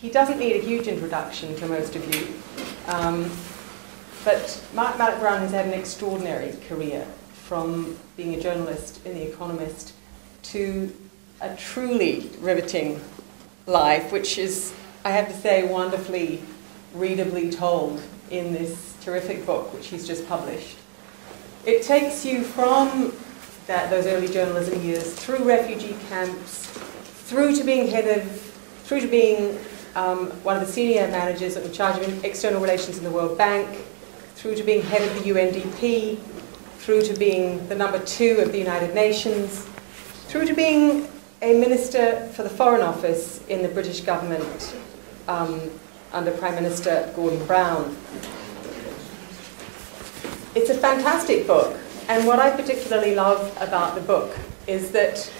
he doesn't need a huge introduction to most of you, but Malloch Brown has had an extraordinary career, from being a journalist in The Economist to a truly riveting life, which is, I have to say, wonderfully readably told in this terrific book which he's just published. It takes you from those early journalism years, through refugee camps, through to being one of the senior managers in charge of external relations in the World Bank, through to being head of the UNDP, through to being the #2 of the United Nations, through to being a minister for the Foreign Office in the British government under Prime Minister Gordon Brown. It's a fantastic book, and what I particularly love about the book is that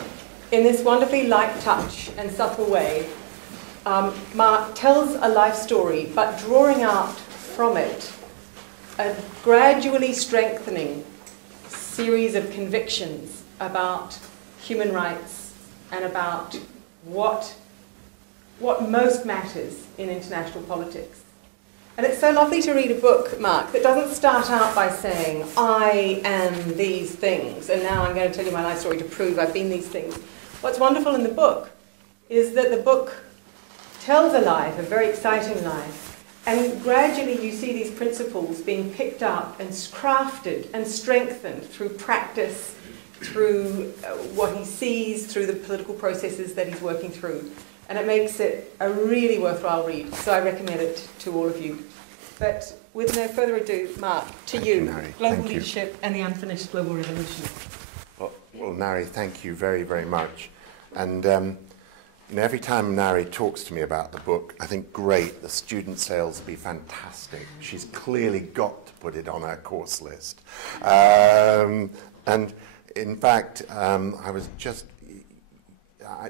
in this wonderfully light touch and subtle way, Mark tells a life story, but drawing out from it a gradually strengthening series of convictions about human rights and about what most matters in international politics. And it's so lovely to read a book, Mark, that doesn't start out by saying, I am these things, and now I'm going to tell you my life story to prove I've been these things. What's wonderful in the book is that the book tells a life, a very exciting life, and gradually you see these principles being picked up and crafted and strengthened through practice, through what he sees, through the political processes that he's working through. And it makes it a really worthwhile read. So I recommend it to all of you. But with no further ado, Mark, to you, Global Leadership and the Unfinished Global Revolution. Well, Nari, thank you very, very much. And every time Nari talks to me about the book, I think, great, the student sales will be fantastic. She's clearly got to put it on her course list. And in fact, I was just...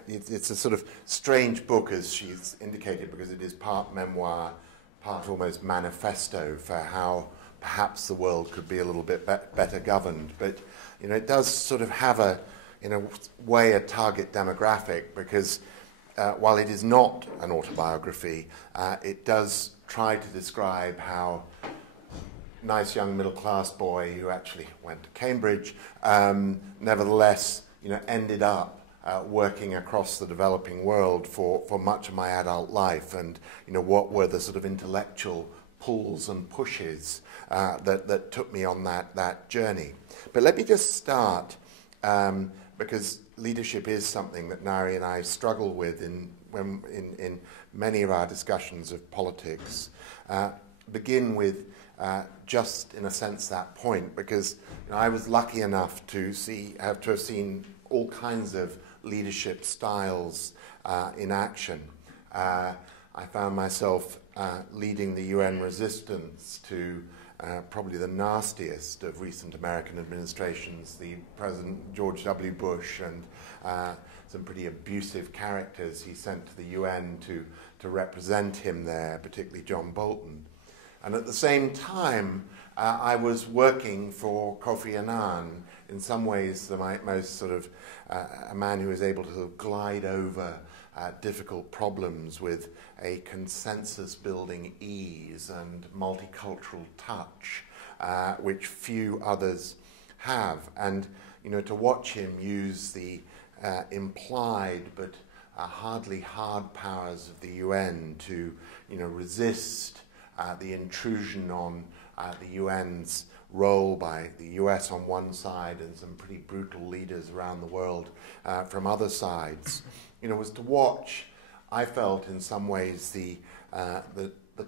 It's a sort of strange book, as she's indicated, because it is part memoir, part almost manifesto for how perhaps the world could be a little bit better governed. But it does sort of have in a way, a target demographic, because while it is not an autobiography, it does try to describe how nice young middle-class boy who actually went to Cambridge, nevertheless, ended up working across the developing world for much of my adult life, and what were the sort of intellectual pulls and pushes that took me on that journey. But let me just start, because leadership is something that Nari and I struggle with in many of our discussions of politics. Begin with just, in a sense, that point, because I was lucky enough to have seen all kinds of leadership styles in action. I found myself leading the UN resistance to probably the nastiest of recent American administrations, the President George W. Bush, and some pretty abusive characters he sent to the UN to represent him there, particularly John Bolton. And at the same time, I was working for Kofi Annan, in some ways the most sort of a man who was able to glide over difficult problems with a consensus-building ease and multicultural touch, which few others have. And to watch him use the implied but hardly hard powers of the UN to resist the intrusion on the UN's role by the US on one side and some pretty brutal leaders around the world from other sides, was to watch, I felt in some ways, the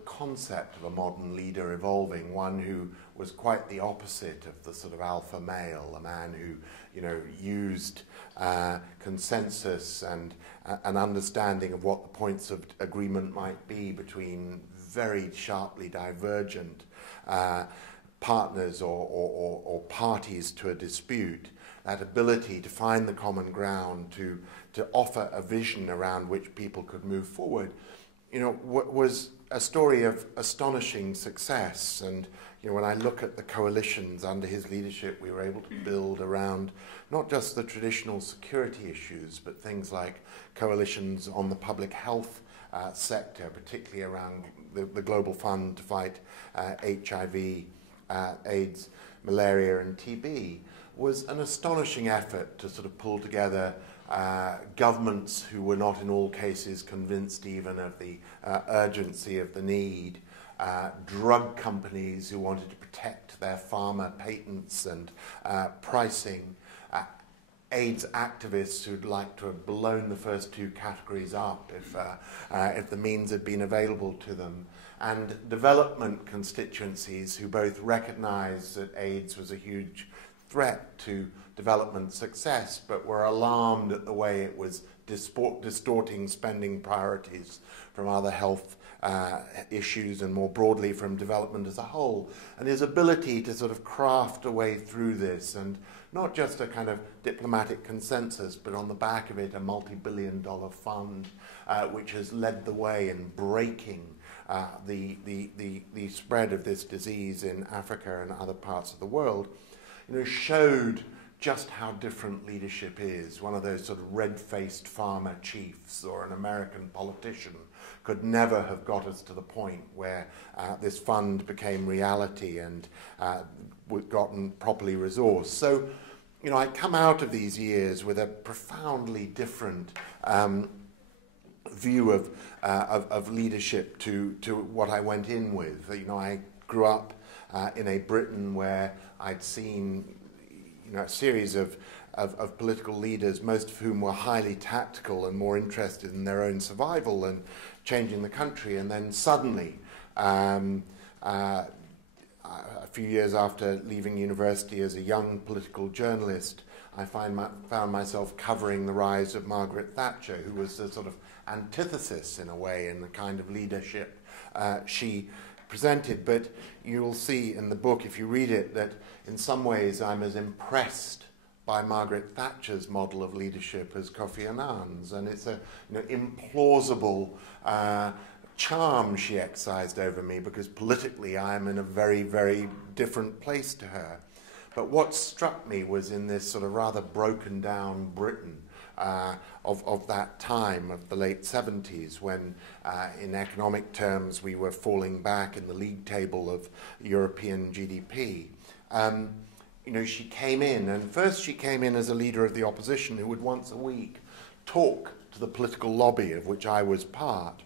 concept of a modern leader evolving, one who was quite the opposite of the sort of alpha male, a man who, used consensus and an understanding of what the points of agreement might be between very sharply divergent partners or parties to a dispute, that ability to find the common ground, to offer a vision around which people could move forward, was a story of astonishing success. And when I look at the coalitions under his leadership, we were able to build around not just the traditional security issues, but things like coalitions on the public health sector, particularly around the Global Fund to fight HIV, AIDS, malaria and TB, was an astonishing effort to sort of pull together governments who were not in all cases convinced even of the urgency of the need, drug companies who wanted to protect their pharma patents and pricing, AIDS activists who'd like to have blown the first two categories up if the means had been available to them, and development constituencies who both recognized that AIDS was a huge threat to development success, but were alarmed at the way it was distorting spending priorities from other health issues and more broadly from development as a whole. And his ability to sort of craft a way through this, and not just a kind of diplomatic consensus, but on the back of it a multi-billion-dollar fund which has led the way in breaking the spread of this disease in Africa and other parts of the world, showed just how different leadership is. One of those sort of red-faced farmer chiefs or an American politician could never have got us to the point where this fund became reality and gotten properly resourced. So, I come out of these years with a profoundly different view of leadership to what I went in with. I grew up in a Britain where I'd seen a series of political leaders, most of whom were highly tactical and more interested in their own survival and changing the country. And then suddenly, a few years after leaving university as a young political journalist, I found myself covering the rise of Margaret Thatcher, who was the sort of antithesis, in a way, in the kind of leadership she presented. But you'll see in the book, if you read it, that in some ways I'm as impressed by Margaret Thatcher's model of leadership as Kofi Annan's, and it's a implausible charm she exercised over me, because politically I am in a very, very different place to her. But what struck me was in this sort of rather broken down Britain of that time, of the late 70s, when in economic terms we were falling back in the league table of European GDP. She came in, and first she came in as a leader of the opposition who would once a week talk to the political lobby of which I was part.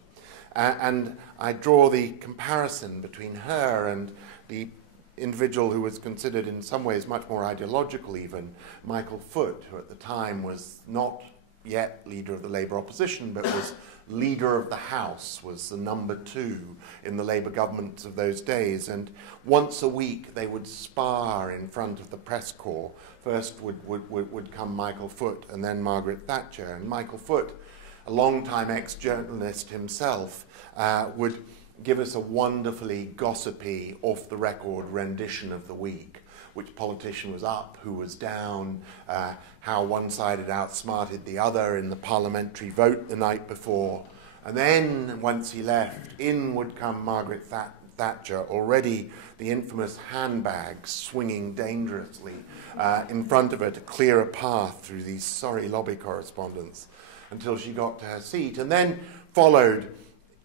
And I draw the comparison between her and the individual who was considered in some ways much more ideological even, Michael Foot, who at the time was not yet leader of the Labour opposition, but was leader of the House, was the number 2 in the Labour governments of those days. And once a week they would spar in front of the press corps. First would come Michael Foot and then Margaret Thatcher. And Michael Foot, a long-time ex-journalist himself, would give us a wonderfully gossipy, off-the-record rendition of the week. Which politician was up, who was down, how one side had outsmarted the other in the parliamentary vote the night before. And then, once he left, in would come Margaret Thatcher, already the infamous handbag swinging dangerously in front of her to clear a path through these sorry lobby correspondents until she got to her seat. And then followed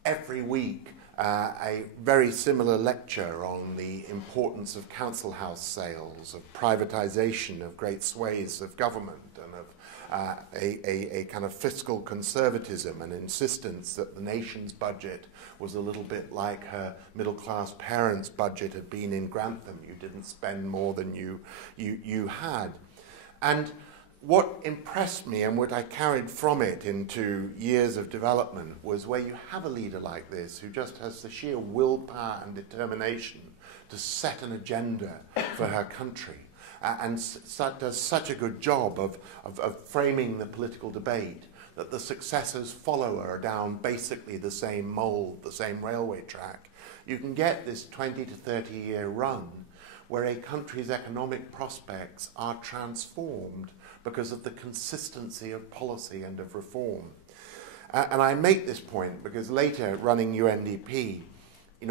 every week a very similar lecture on the importance of council house sales, of privatization of great swathes of government, and of a kind of fiscal conservatism and insistence that the nation's budget was a little bit like her middle-class parents' budget had been in Grantham. You didn't spend more than you had. And what impressed me and what I carried from it into years of development was where you have a leader like this who just has the sheer willpower and determination to set an agenda for her country and does such a good job of framing the political debate that the successors follow her down basically the same mold, the same railway track. You can get this 20 to 30 year run where a country's economic prospects are transformed because of the consistency of policy and of reform. And I make this point because later, running UNDP,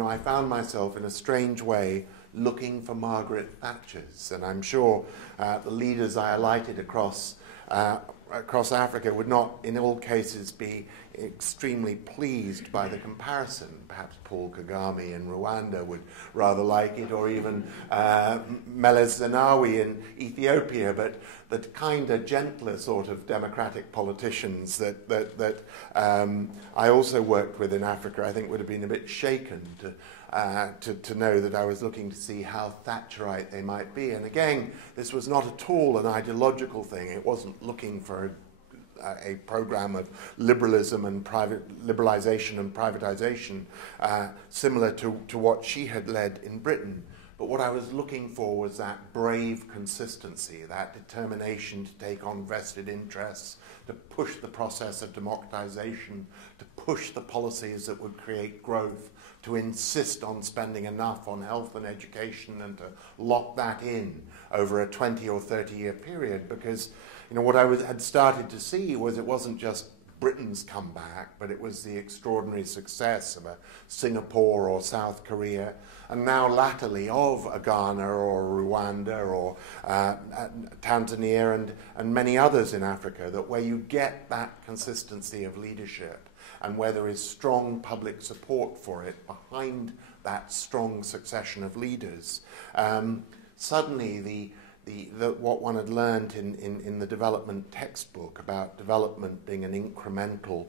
I found myself in a strange way looking for Margaret Thatcher's. And I'm sure the leaders I alighted across across Africa would not, in all cases, be extremely pleased by the comparison. Perhaps Paul Kagame in Rwanda would rather like it, or even Meles Zenawi in Ethiopia, but the kinder, gentler sort of democratic politicians that I also worked with in Africa, I think would have been a bit shaken to know that I was looking to see how Thatcherite they might be. And again, this was not at all an ideological thing. It wasn't looking for a program of liberalism and liberalisation and privatisation similar to what she had led in Britain. But what I was looking for was that brave consistency, that determination to take on vested interests, to push the process of democratisation, to push the policies that would create growth, to insist on spending enough on health and education, and to lock that in over a 20 or 30-year period. Because what I had started to see was it wasn't just Britain's comeback, but it was the extraordinary success of a Singapore or South Korea, and now latterly of a Ghana or Rwanda or Tanzania and many others in Africa, that where you get that consistency of leadership and where there is strong public support for it behind that strong succession of leaders, suddenly what one had learned in the development textbook about development being an incremental,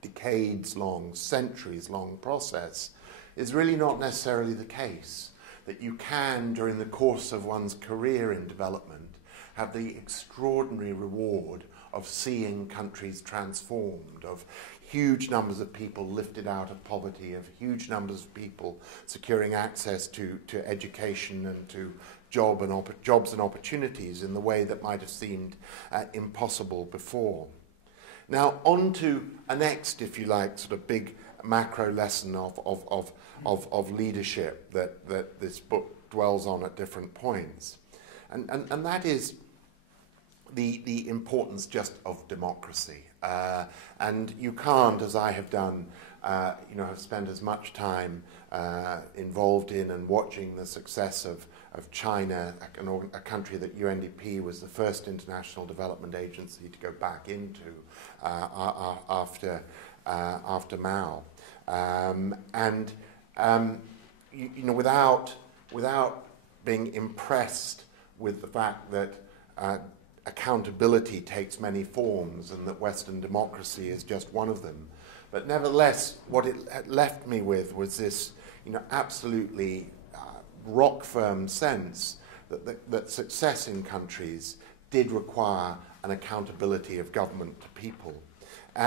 decades-long, centuries-long process is really not necessarily the case. That you can, during the course of one's career in development, have the extraordinary reward of seeing countries transformed, of huge numbers of people lifted out of poverty, of huge numbers of people securing access to education and to jobs and opportunities in the way that might have seemed impossible before. Now, on to a next, if you like, sort of big macro lesson of leadership that this book dwells on at different points. And that is the importance just of democracy. And you can't, as I have done, have spent as much time involved in and watching the success of China, a country that UNDP was the first international development agency to go back into after Mao, without being impressed with the fact that accountability takes many forms and that Western democracy is just one of them. But nevertheless, what it left me with was this, absolutely rock-firm sense that success in countries did require an accountability of government to people. We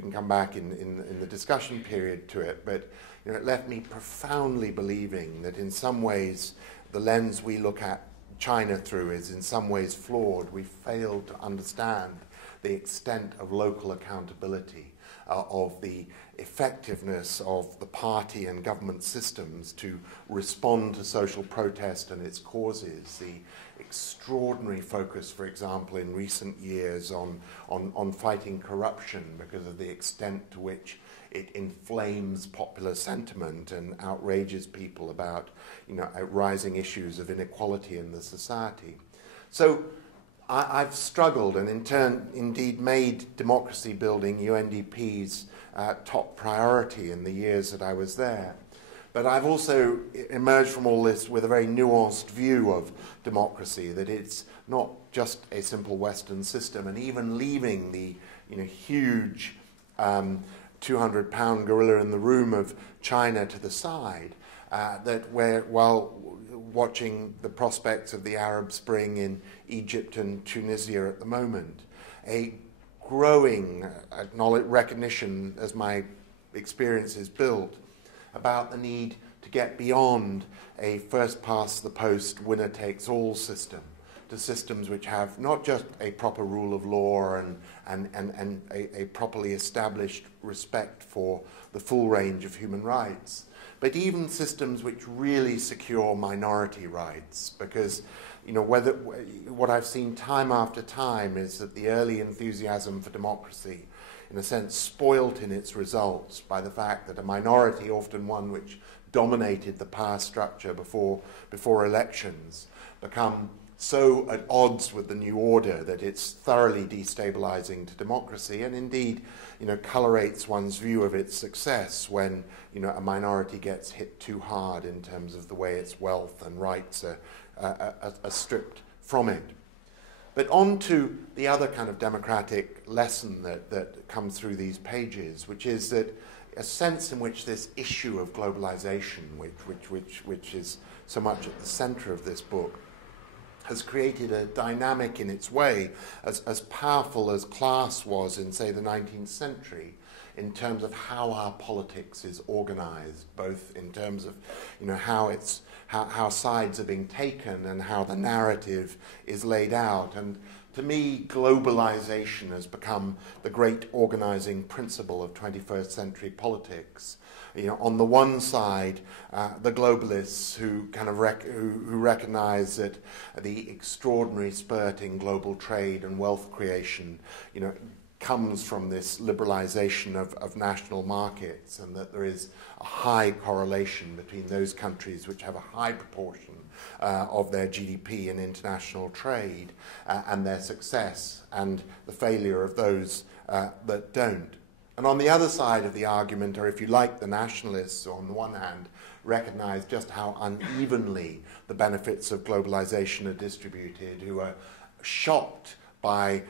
can come back in the discussion period to it, but it left me profoundly believing that in some ways the lens we look at China through is in some ways flawed. We failed to understand the extent of local accountability, of the effectiveness of the party and government systems to respond to social protest and its causes, the extraordinary focus, for example, in recent years on fighting corruption because of the extent to which it inflames popular sentiment and outrages people about rising issues of inequality in the society. So I've struggled and in turn indeed made democracy building UNDP's top priority in the years that I was there. But I've also emerged from all this with a very nuanced view of democracy, that it's not just a simple Western system, and even leaving the huge 200-pound gorilla in the room of China to the side, while watching the prospects of the Arab Spring in Egypt and Tunisia at the moment, a growing recognition, as my experience is built, about the need to get beyond a first-past-the-post, winner-takes-all system to systems which have not just a proper rule of law and a properly established respect for the full range of human rights, but even systems which really secure minority rights. Because what I've seen time after time is that the early enthusiasm for democracy, in a sense, spoilt in its results by the fact that a minority, often one which dominated the power structure before elections, become so at odds with the new order that it's thoroughly destabilizing to democracy, and indeed, colorates one's view of its success when, a minority gets hit too hard in terms of the way its wealth and rights are stripped from it. But on to the other kind of democratic lesson that comes through these pages, which is that a sense in which this issue of globalization, which is so much at the center of this book, has created a dynamic in its way as powerful as class was in, say, the 19th century, in terms of how our politics is organized, both in terms of how sides are being taken and how the narrative is laid out. And to me, globalization has become the great organizing principle of 21st century politics. On the one side, the globalists who kind of who recognize that the extraordinary spurt in global trade and wealth creation, comes from this liberalization of national markets, and that there is a high correlation between those countries which have a high proportion of their GDP in international trade and their success, and the failure of those that don't. And on the other side of the argument, or if you like, the nationalists, on the one hand, recognize just how unevenly the benefits of globalization are distributed, who are shocked by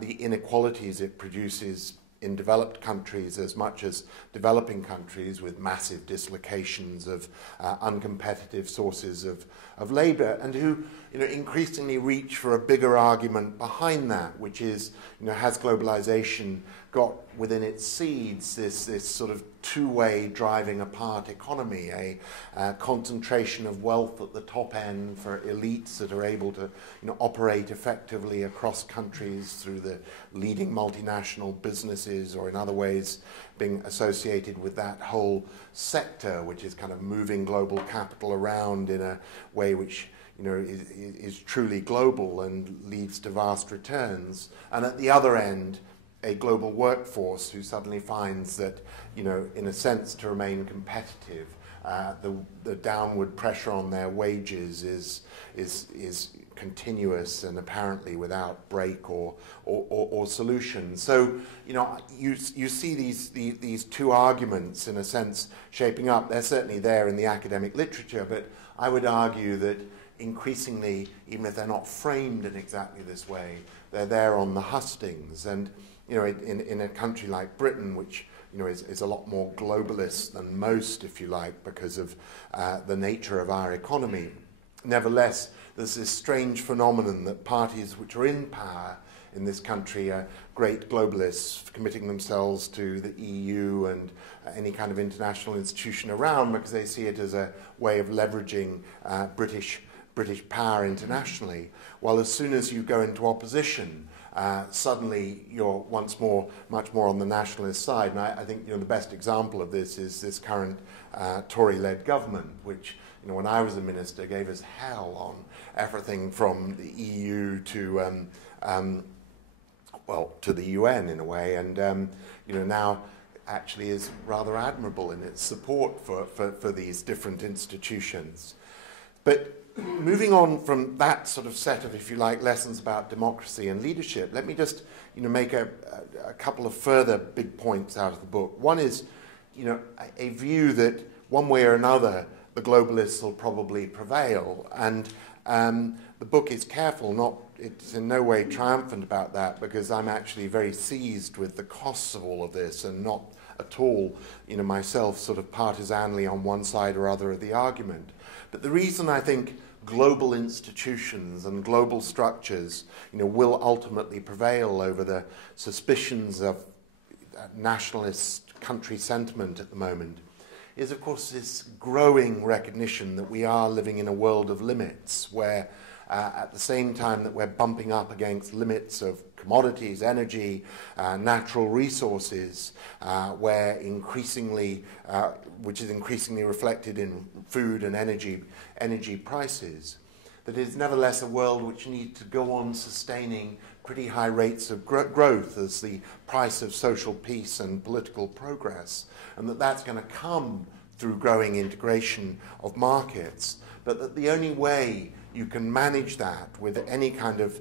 the inequalities it produces in developed countries as much as developing countries, with massive dislocations of uncompetitive sources of labor, and who increasingly reach for a bigger argument behind that, which is, has globalization got within its seeds this sort of two-way driving apart economy, a concentration of wealth at the top end for elites that are able to operate effectively across countries through the leading multinational businesses, or in other ways being associated with that whole sector, which is kind of moving global capital around in a way which is truly global and leads to vast returns. And at the other end, a global workforce who suddenly finds that, in a sense, to remain competitive, the downward pressure on their wages is continuous and apparently without break or solution. So, you see these two arguments, in a sense, shaping up. They're certainly there in the academic literature, but I would argue that increasingly, even if they're not framed in exactly this way, they're there on the hustings. And in a country like Britain, which is a lot more globalist than most, if you like, because of the nature of our economy, nevertheless, there's this strange phenomenon that parties which are in power in this country are great globalists, committing themselves to the EU and any kind of international institution around, because they see it as a way of leveraging British power internationally. While as soon as you go into opposition, suddenly you're once more much more on the nationalist side. And I think the best example of this is this current Tory-led government, which when I was a minister gave us hell on everything from the EU to to the UN in a way, and now actually is rather admirable in its support for these different institutions. But moving on from that sort of set of, if you like, lessons about democracy and leadership, let me just make a couple of further big points out of the book. One is a view that one way or another the globalists will probably prevail, and the book is careful, it's in no way triumphant about that, because I'm actually very seized with the costs of all of this, and not at all myself sort of partisanly on one side or other of the argument. But the reason I think global institutions and global structures will ultimately prevail over the suspicions of nationalist country sentiment at the moment is, of course, this growing recognition that we are living in a world of limits, where at the same time that we're bumping up against limits of commodities, energy, natural resources, where increasingly, which is increasingly reflected in food and energy prices, that it is nevertheless a world which needs to go on sustaining pretty high rates of growth as the price of social peace and political progress, and that's going to come through growing integration of markets, but that the only way you can manage that with any kind of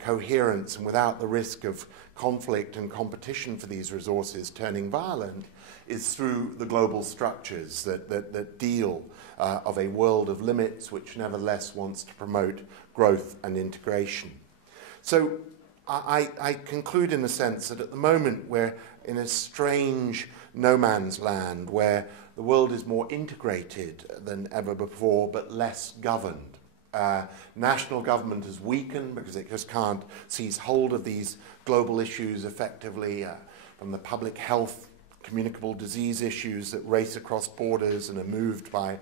coherence and without the risk of conflict and competition for these resources turning violent is through the global structures that deal of a world of limits which nevertheless wants to promote growth and integration. So I conclude in a sense that at the moment we're in a strange no man's land where the world is more integrated than ever before but less governed. National government has weakened because it just can't seize hold of these global issues effectively, from the public health, communicable disease issues that race across borders and are moved by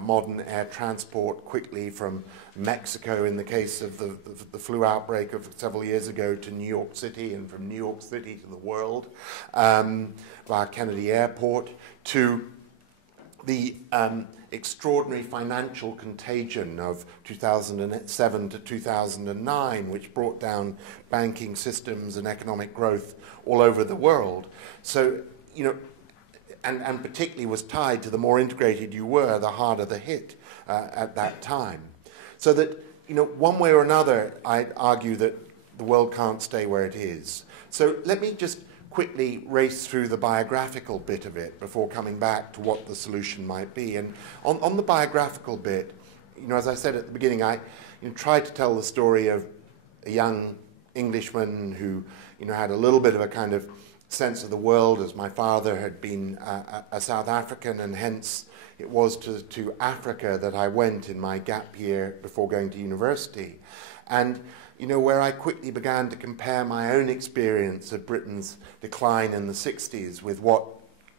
modern air transport quickly from Mexico in the case of the flu outbreak of several years ago to New York City, and from New York City to the world via Kennedy Airport, to the extraordinary financial contagion of 2007 to 2009, which brought down banking systems and economic growth all over the world. So, you know, and particularly was tied to the more integrated you were, the harder the hit at that time. So that, you know, one way or another, I'd argue that the world can't stay where it is. So let me just quickly race through the biographical bit of it before coming back to what the solution might be. And on the biographical bit, you know, as I said at the beginning, I tried to tell the story of a young Englishman who, you know, had a little bit of a kind of sense of the world, as my father had been a South African, and hence it was to Africa that I went in my gap year before going to university. And you know, where I quickly began to compare my own experience of Britain's decline in the 60s with what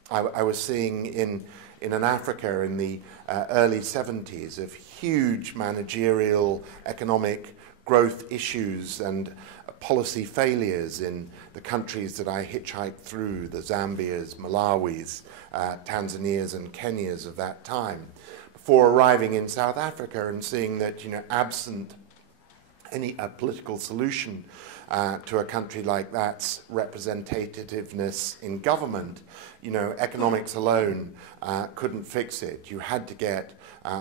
I was seeing in an Africa in the early 70s of huge managerial, economic growth issues and policy failures in the countries that I hitchhiked through, the Zambias, Malawis, Tanzanias and Kenyas of that time, before arriving in South Africa and seeing that, you know, absent any political solution to a country like that's representativeness in government, you know, economics alone couldn't fix it. You had to get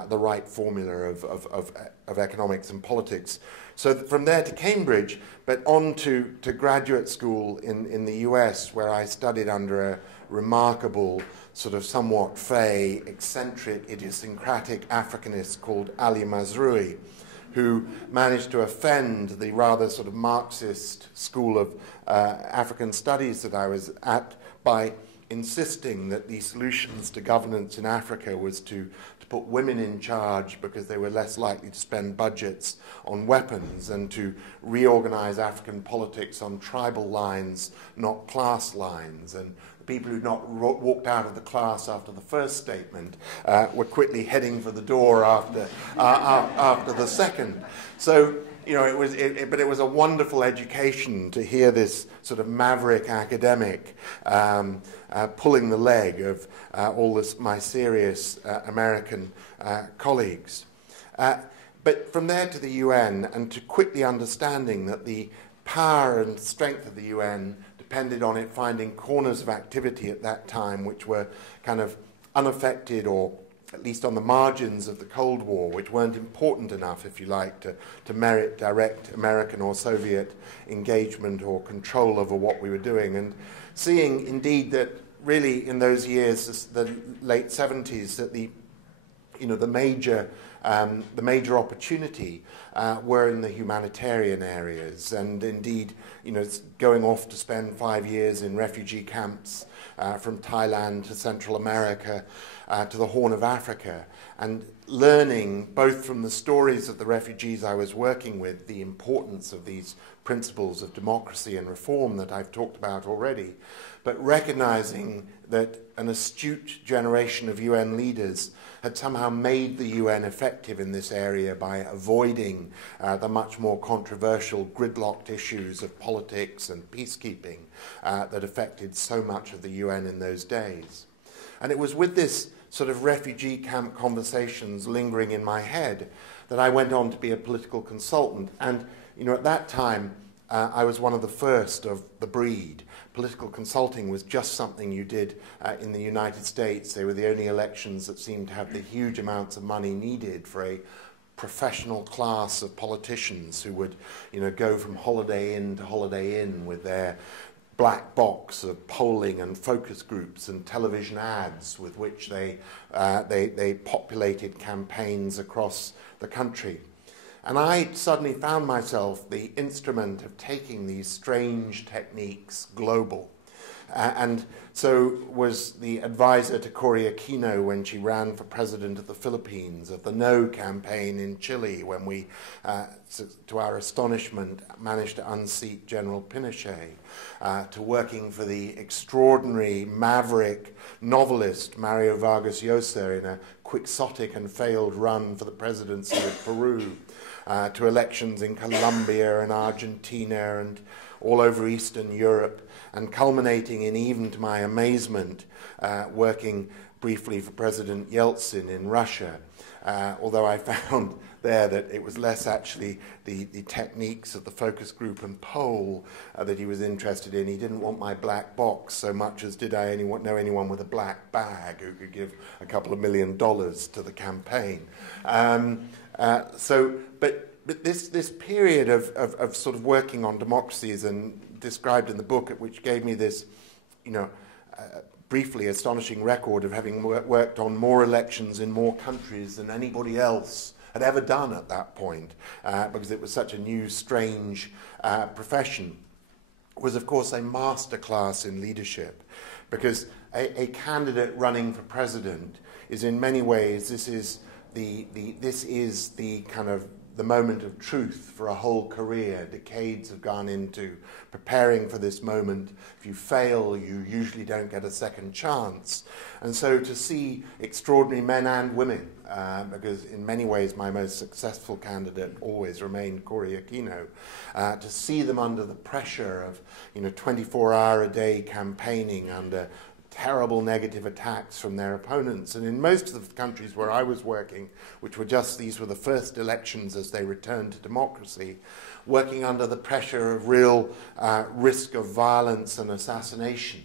the right formula of economics and politics. So from there to Cambridge, but on to graduate school in the US, where I studied under a remarkable, sort of somewhat fey, eccentric, idiosyncratic Africanist called Ali Mazrui, who managed to offend the rather sort of Marxist school of African studies that I was at by insisting that the solutions to governance in Africa was to put women in charge because they were less likely to spend budgets on weapons, and to reorganize African politics on tribal lines, not class lines. And the people who'd not walked out of the class after the first statement were quickly heading for the door after the second. So, you know, but it was a wonderful education to hear this sort of maverick academic pulling the leg of my serious American colleagues. But from there to the UN, and to quickly understanding that the power and strength of the UN depended on it finding corners of activity at that time which were kind of unaffected, or at least on the margins of the Cold War, which weren't important enough, if you like, to merit direct American or Soviet engagement or control over what we were doing. And seeing, indeed, that really in those years, the late 70s, that the major opportunity were in the humanitarian areas, and indeed, you know, going off to spend 5 years in refugee camps from Thailand to Central America to the Horn of Africa, and learning both from the stories of the refugees I was working with the importance of these principles of democracy and reform that I've talked about already, but recognizing that an astute generation of UN leaders had somehow made the UN effective in this area by avoiding the much more controversial gridlocked issues of politics and peacekeeping that affected so much of the UN in those days. And it was with this sort of refugee camp conversations lingering in my head that I went on to be a political consultant. And, you know, at that time, I was one of the first of the breed. Political consulting was just something you did in the United States. They were the only elections that seemed to have the huge amounts of money needed for a professional class of politicians who would, go from holiday inn to holiday inn with their black box of polling and focus groups and television ads with which they populated campaigns across the country. And I suddenly found myself the instrument of taking these strange techniques global. And so was the advisor to Cory Aquino when she ran for president of the Philippines, of the No campaign in Chile when we, to our astonishment, managed to unseat General Pinochet, to working for the extraordinary maverick novelist Mario Vargas Llosa in a quixotic and failed run for the presidency of Peru, to elections in Colombia and Argentina and all over Eastern Europe, and culminating in, even to my amazement, working briefly for President Yeltsin in Russia, although I found there that it was less actually the techniques of the focus group and poll that he was interested in. He didn't want my black box so much as did I know anyone with a black bag who could give a couple of $1 million to the campaign. But this period of sort of working on democracies and described in the book, which gave me this, briefly astonishing record of having worked on more elections in more countries than anybody else had ever done at that point, because it was such a new, strange profession, was of course a masterclass in leadership, because a candidate running for president is in many ways, this is the kind of the moment of truth for a whole career. Decades have gone into preparing for this moment. If you fail, you usually don't get a second chance. And so to see extraordinary men and women, because in many ways my most successful candidate always remained Cory Aquino, to see them under the pressure of 24-hour-a-day campaigning under terrible negative attacks from their opponents. And in most of the countries where I was working, which were these were the first elections as they returned to democracy, working under the pressure of real risk of violence and assassination.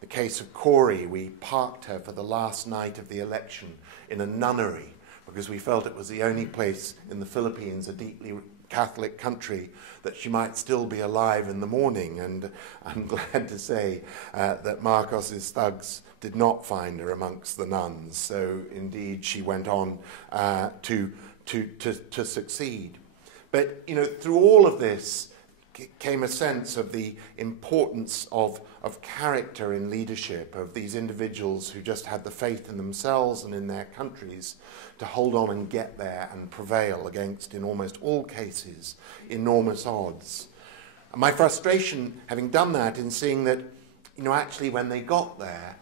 The case of Cory, we parked her for the last night of the election in a nunnery because we felt it was the only place in the Philippines, a deeply Catholic country, that she might still be alive in the morning. And I'm glad to say that Marcos's thugs did not find her amongst the nuns. So indeed she went on to succeed. But through all of this came a sense of the importance of character in leadership, of these individuals who just had the faith in themselves and in their countries to hold on and get there and prevail against, in almost all cases, enormous odds. And my frustration, having done that, in seeing that, actually when they got there,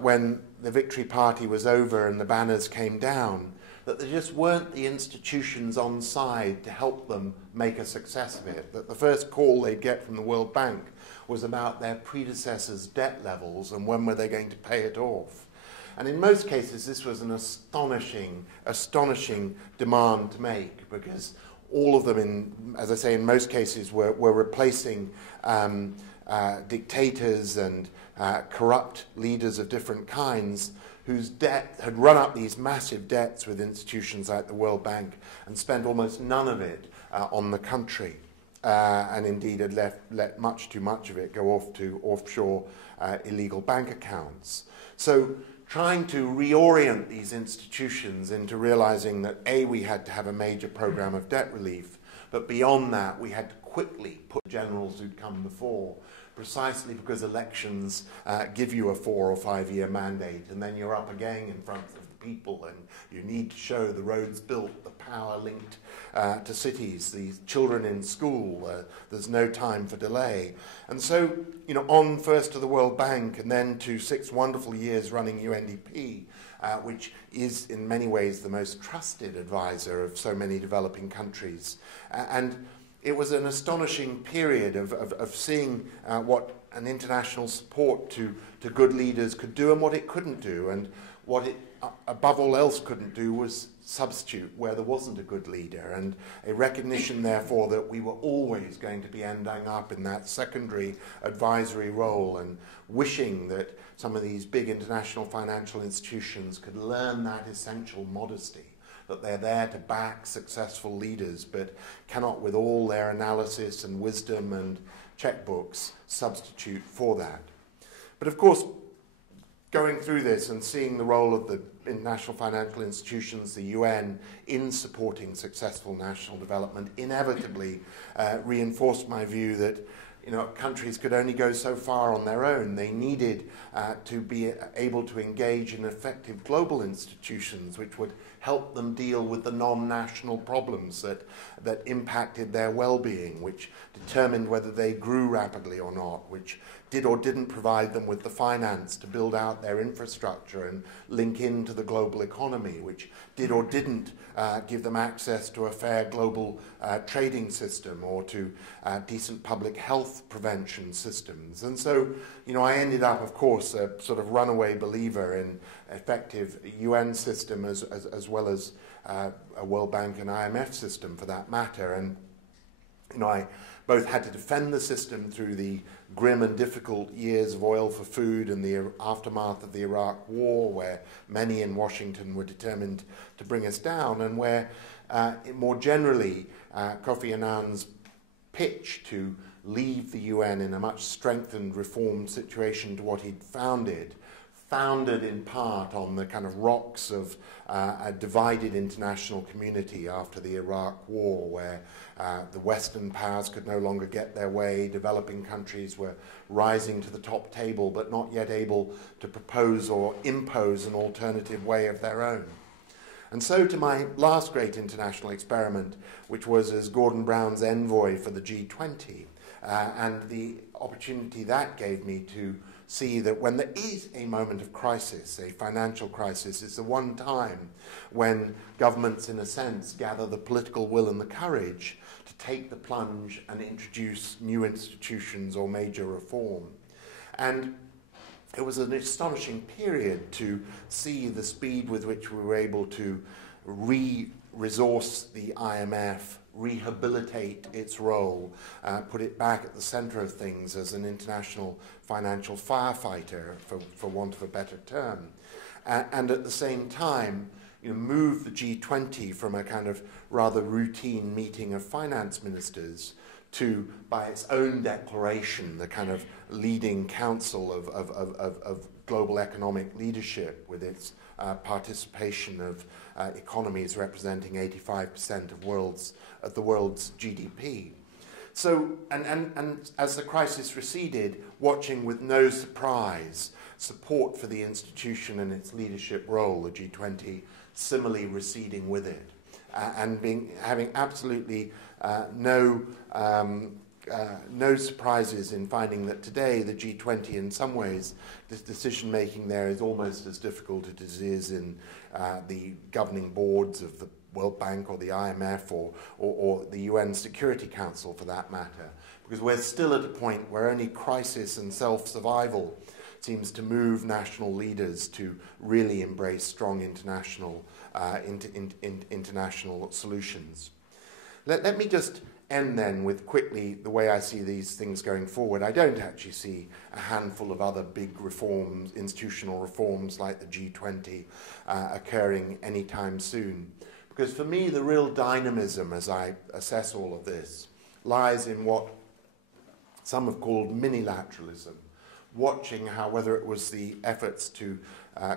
when the victory party was over and the banners came down, that there just weren't the institutions on side to help them make a success of it. That the first call they'd get from the World Bank was about their predecessors' debt levels and when were they going to pay it off. And in most cases, this was an astonishing demand to make, because all of them, as I say, in most cases were replacing dictators and corrupt leaders of different kinds whose debt had run up these massive debts with institutions like the World Bank and spent almost none of it on the country, and indeed had let much too much of it go off to offshore illegal bank accounts. So trying to reorient these institutions into realizing that we had to have a major program of debt relief, but beyond that we had to quickly put generals who'd come before, precisely because elections give you a 4 or 5 year mandate, and then you're up again in front of the people, and you need to show the roads built, the power linked to cities, the children in school, there's no time for delay. And so, on first to the World Bank and then to 6 wonderful years running UNDP, which is in many ways the most trusted advisor of so many developing countries. And it was an astonishing period of seeing what an international support to good leaders could do and what it couldn't do. And what it, above all else, couldn't do was substitute where there wasn't a good leader. And a recognition, therefore, that we were always going to be ending up in that secondary advisory role, and wishing that some of these big international financial institutions could learn that essential modesty, that they're there to back successful leaders, but cannot, with all their analysis and wisdom and checkbooks, substitute for that. But of course, going through this and seeing the role of the international financial institutions, the UN, in supporting successful national development, inevitably reinforced my view that countries could only go so far on their own. They needed to be able to engage in effective global institutions which would help them deal with the non-national problems that impacted their well-being, which determined whether they grew rapidly or not, which did or didn't provide them with the finance to build out their infrastructure and link into the global economy, which did or didn't give them access to a fair global trading system or to decent public health prevention systems. And so, I ended up, of course, a sort of runaway believer in effective UN system as well as a World Bank and IMF system for that matter. And I both had to defend the system through the grim and difficult years of oil for food and the aftermath of the Iraq War, where many in Washington were determined to bring us down, and where more generally Kofi Annan's pitch to leave the UN in a much strengthened, reformed situation to what he'd founded in part on the kind of rocks of a divided international community after the Iraq War, where the Western powers could no longer get their way, developing countries were rising to the top table but not yet able to propose or impose an alternative way of their own. And so to my last great international experiment, which was as Gordon Brown's envoy for the G20, and the opportunity that gave me to see that when there is a moment of crisis, a financial crisis, it's the one time when governments, in a sense, gather the political will and the courage to take the plunge and introduce new institutions or major reform. And it was an astonishing period to see the speed with which we were able to re-resource the IMF, rehabilitate its role, put it back at the center of things as an international financial firefighter, for want of a better term. And at the same time, move the G20 from a kind of rather routine meeting of finance ministers to, by its own declaration, the kind of leading council of global economic leadership, with its participation of economies representing 85% of the world's GDP. So, and as the crisis receded, watching with no surprise support for the institution and its leadership role, the G20, similarly receding with it, and having absolutely no surprises in finding that today the G20, in some ways, this decision-making there is almost as difficult as it is in the governing boards of the World Bank or the IMF or the UN Security Council, for that matter, because we're still at a point where only crisis and self-survival seems to move national leaders to really embrace strong international solutions. Let me just end then with quickly the way I see these things going forward. I don't actually see a handful of other big reforms, institutional reforms like the G20 occurring anytime soon. Because for me, the real dynamism as I assess all of this lies in what some have called minilateralism, watching how, whether it was the efforts to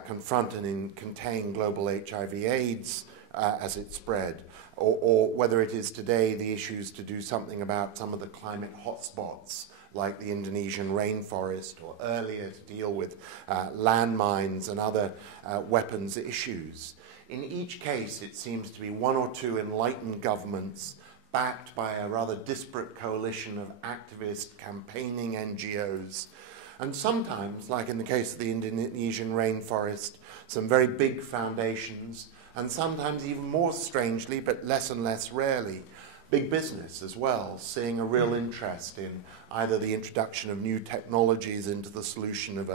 confront and contain global HIV/AIDS as it spread, or whether it is today the issues to do something about some of the climate hotspots like the Indonesian rainforest, or earlier to deal with landmines and other weapons issues. In each case, it seems to be one or two enlightened governments backed by a rather disparate coalition of activist campaigning NGOs, and sometimes, like in the case of the Indonesian rainforest, some very big foundations, and sometimes even more strangely, but less and less rarely, big business as well, seeing a real interest in either the introduction of new technologies into the solution of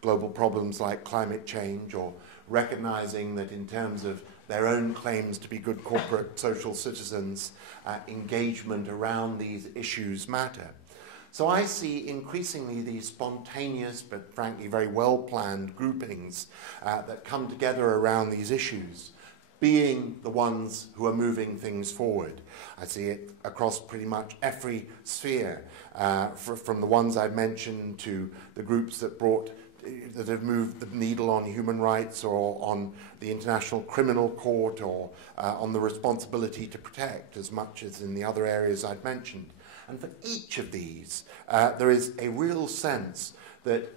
global problems like climate change, or recognizing that in terms of their own claims to be good corporate social citizens, engagement around these issues matter. So I see increasingly these spontaneous but frankly very well-planned groupings that come together around these issues, being the ones who are moving things forward. I see it across pretty much every sphere, from the ones I've mentioned to the groups that have moved the needle on human rights or on the International Criminal Court or on the responsibility to protect, as much as in the other areas I've mentioned. And for each of these, there is a real sense that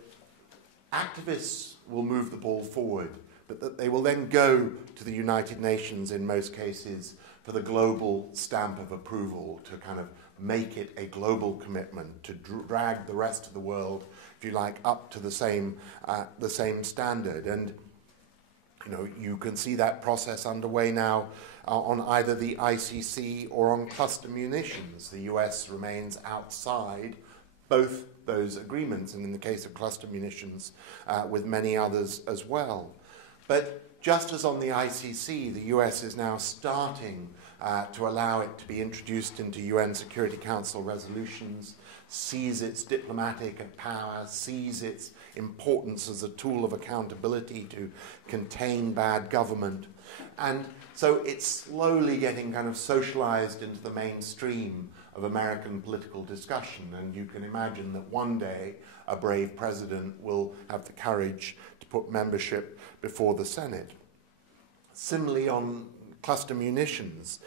activists will move the ball forward, but that they will then go to the United Nations in most cases for the global stamp of approval to kind of make it a global commitment, to drag the rest of the world, if you like, up to the same standard. And you can see that process underway now on either the ICC or on cluster munitions. The US remains outside both those agreements, and in the case of cluster munitions, with many others as well. But just as on the ICC, the US is now starting to allow it to be introduced into UN Security Council resolutions, sees its diplomatic power, sees its importance as a tool of accountability to contain bad government. And so it's slowly getting kind of socialized into the mainstream of American political discussion. And you can imagine that one day a brave president will have the courage to put membership before the Senate. Similarly, on cluster munitions,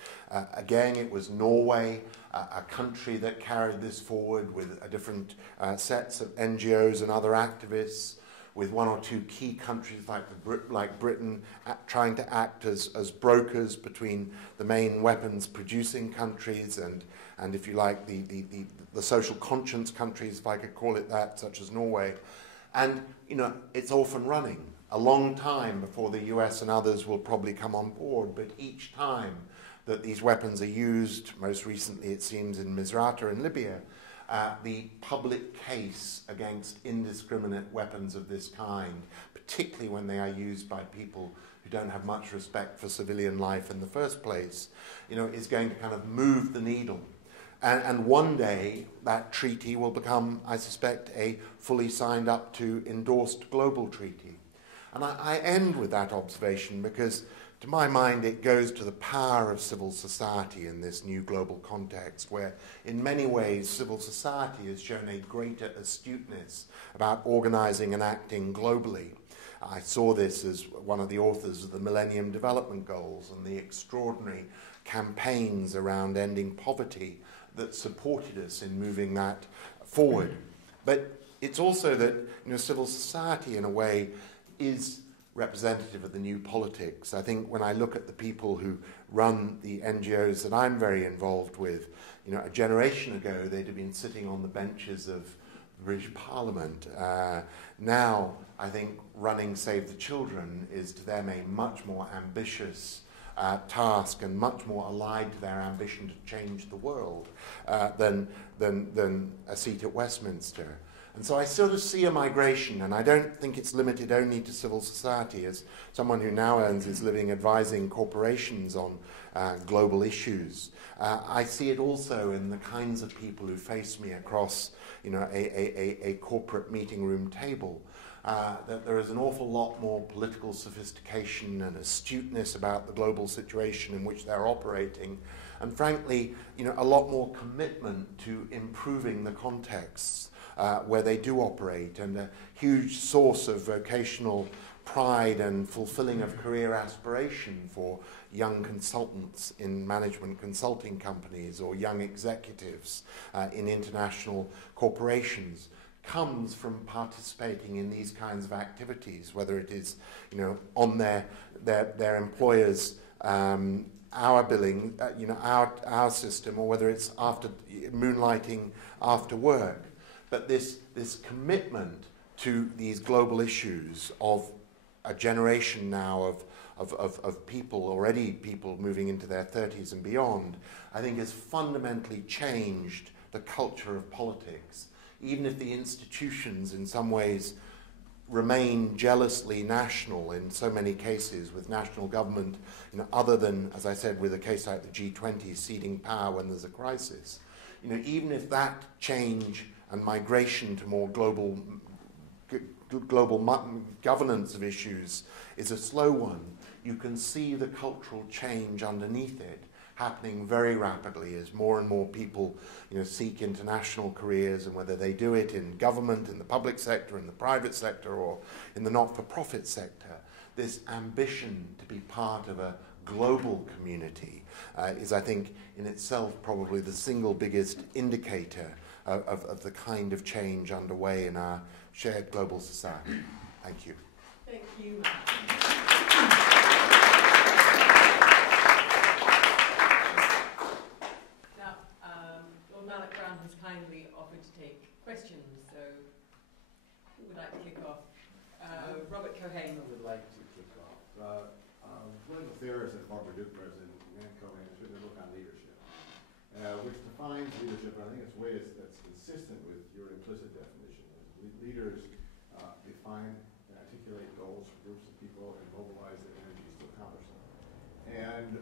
again, it was Norway, a country that carried this forward with different sets of NGOs and other activists, with one or two key countries like Britain trying to act as brokers between the main weapons producing countries and if you like, the social conscience countries, if I could call it that, such as Norway. And, it's off and running. A long time before the US and others will probably come on board, but each time that these weapons are used, most recently it seems in Misrata in Libya, the public case against indiscriminate weapons of this kind, particularly when they are used by people who don't have much respect for civilian life in the first place, is going to kind of move the needle. And one day that treaty will become, I suspect, a fully signed up to endorsed global treaty. And I end with that observation because, to my mind, it goes to the power of civil society in this new global context, where in many ways civil society has shown a greater astuteness about organizing and acting globally. I saw this as one of the authors of the Millennium Development Goals and the extraordinary campaigns around ending poverty that supported us in moving that forward. But it's also that civil society, in a way, is representative of the new politics. I think when I look at the people who run the NGOs that I'm very involved with, a generation ago they'd have been sitting on the benches of the British Parliament. Now, I think running Save the Children is to them a much more ambitious task and much more allied to their ambition to change the world than a seat at Westminster. And so I sort of see a migration, and I don't think it's limited only to civil society. As someone who now earns his living advising corporations on global issues, I see it also in the kinds of people who face me across a corporate meeting room table. That there is an awful lot more political sophistication and astuteness about the global situation in which they're operating, and frankly, a lot more commitment to improving the contexts where they do operate, and a huge source of vocational pride and fulfilling of career aspiration for young consultants in management consulting companies or young executives in international corporations comes from participating in these kinds of activities, whether it is on their employers' our billing, our system, or whether it's after moonlighting after work. But this commitment to these global issues of a generation now of people, already people moving into their 30s and beyond, I think has fundamentally changed the culture of politics. Even if the institutions in some ways remain jealously national in so many cases, with national government, other than, as I said, with a case like the G20 ceding power when there's a crisis, even if that change and migration to more global global governance of issues is a slow one, you can see the cultural change underneath it happening very rapidly as more and more people, seek international careers, and whether they do it in government, in the public sector, in the private sector, or in the not-for-profit sector. This ambition to be part of a global community is, I think, in itself probably the single biggest indicator of the kind of change underway in our shared global society. Thank you. Thank you. Now, Lord Malloch Brown has kindly offered to take questions, so who would like to kick off? Robert Cohane. I would like to kick off. One of the theorists that former Duke President Cohane has written a book on leadership, which defines leadership, and I think it's a way that's consistent with your implicit definition. Leaders define and articulate goals for groups of people and mobilize their energies to accomplish them. And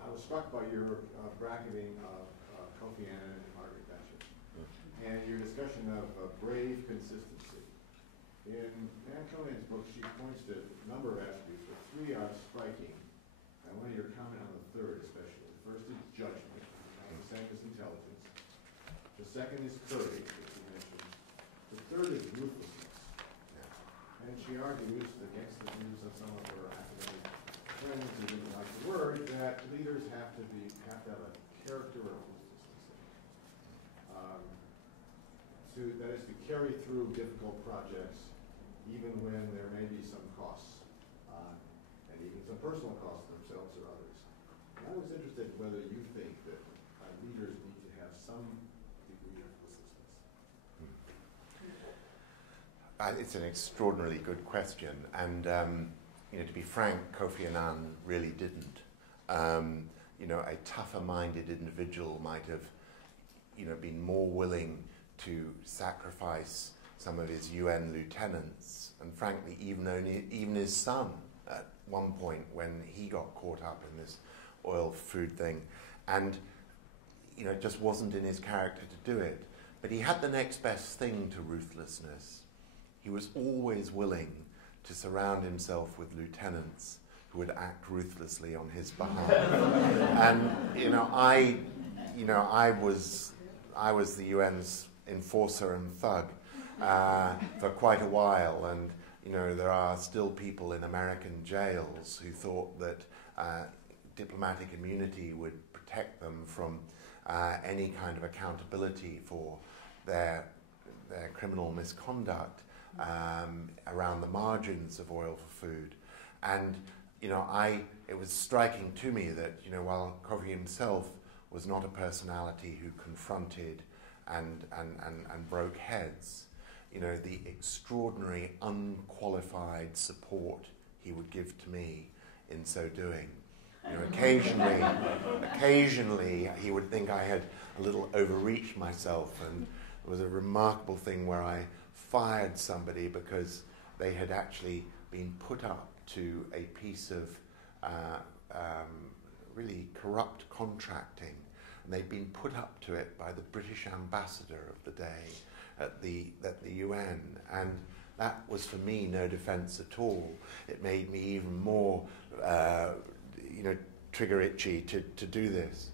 I was struck by your bracketing of Kofi Annan and Margaret Thatcher, and your discussion of brave consistency. In Nan Cohen's book, she points to a number of attributes, but three are striking. I want your comment on the third especially. The first is judgment, the second is intelligence. The second is courage, as you mentioned. The third is ruthlessness. And she argues, against the views of some of her academic friends who didn't like the word, that leaders have to have a character of ruthlessness. That is to carry through difficult projects, even when there may be some costs, and even some personal costs themselves or others. And I was interested in whether you think that leaders need to have some degree of ruthlessness. It's an extraordinarily good question, and to be frank, Kofi Annan really didn't. A tougher-minded individual might have, been more willing to sacrifice some of his UN lieutenants, and frankly, even his son at one point when he got caught up in this oil food thing, and it just wasn't in his character to do it. But he had the next best thing to ruthlessness. He was always willing to surround himself with lieutenants who would act ruthlessly on his behalf. And I was the UN's enforcer and thug for quite a while, and there are still people in American jails who thought that diplomatic immunity would protect them from any kind of accountability for their criminal misconduct around the margins of oil for food. And it was striking to me that while Kofi himself was not a personality who confronted and broke heads, the extraordinary unqualified support he would give to me in so doing. Occasionally he would think I had a little overreached myself, and it was a remarkable thing where I fired somebody because they had actually been put up to a piece of really corrupt contracting, and they'd been put up to it by the British ambassador of the day at the UN, and that was for me no defence at all. It made me even more trigger itchy to do this.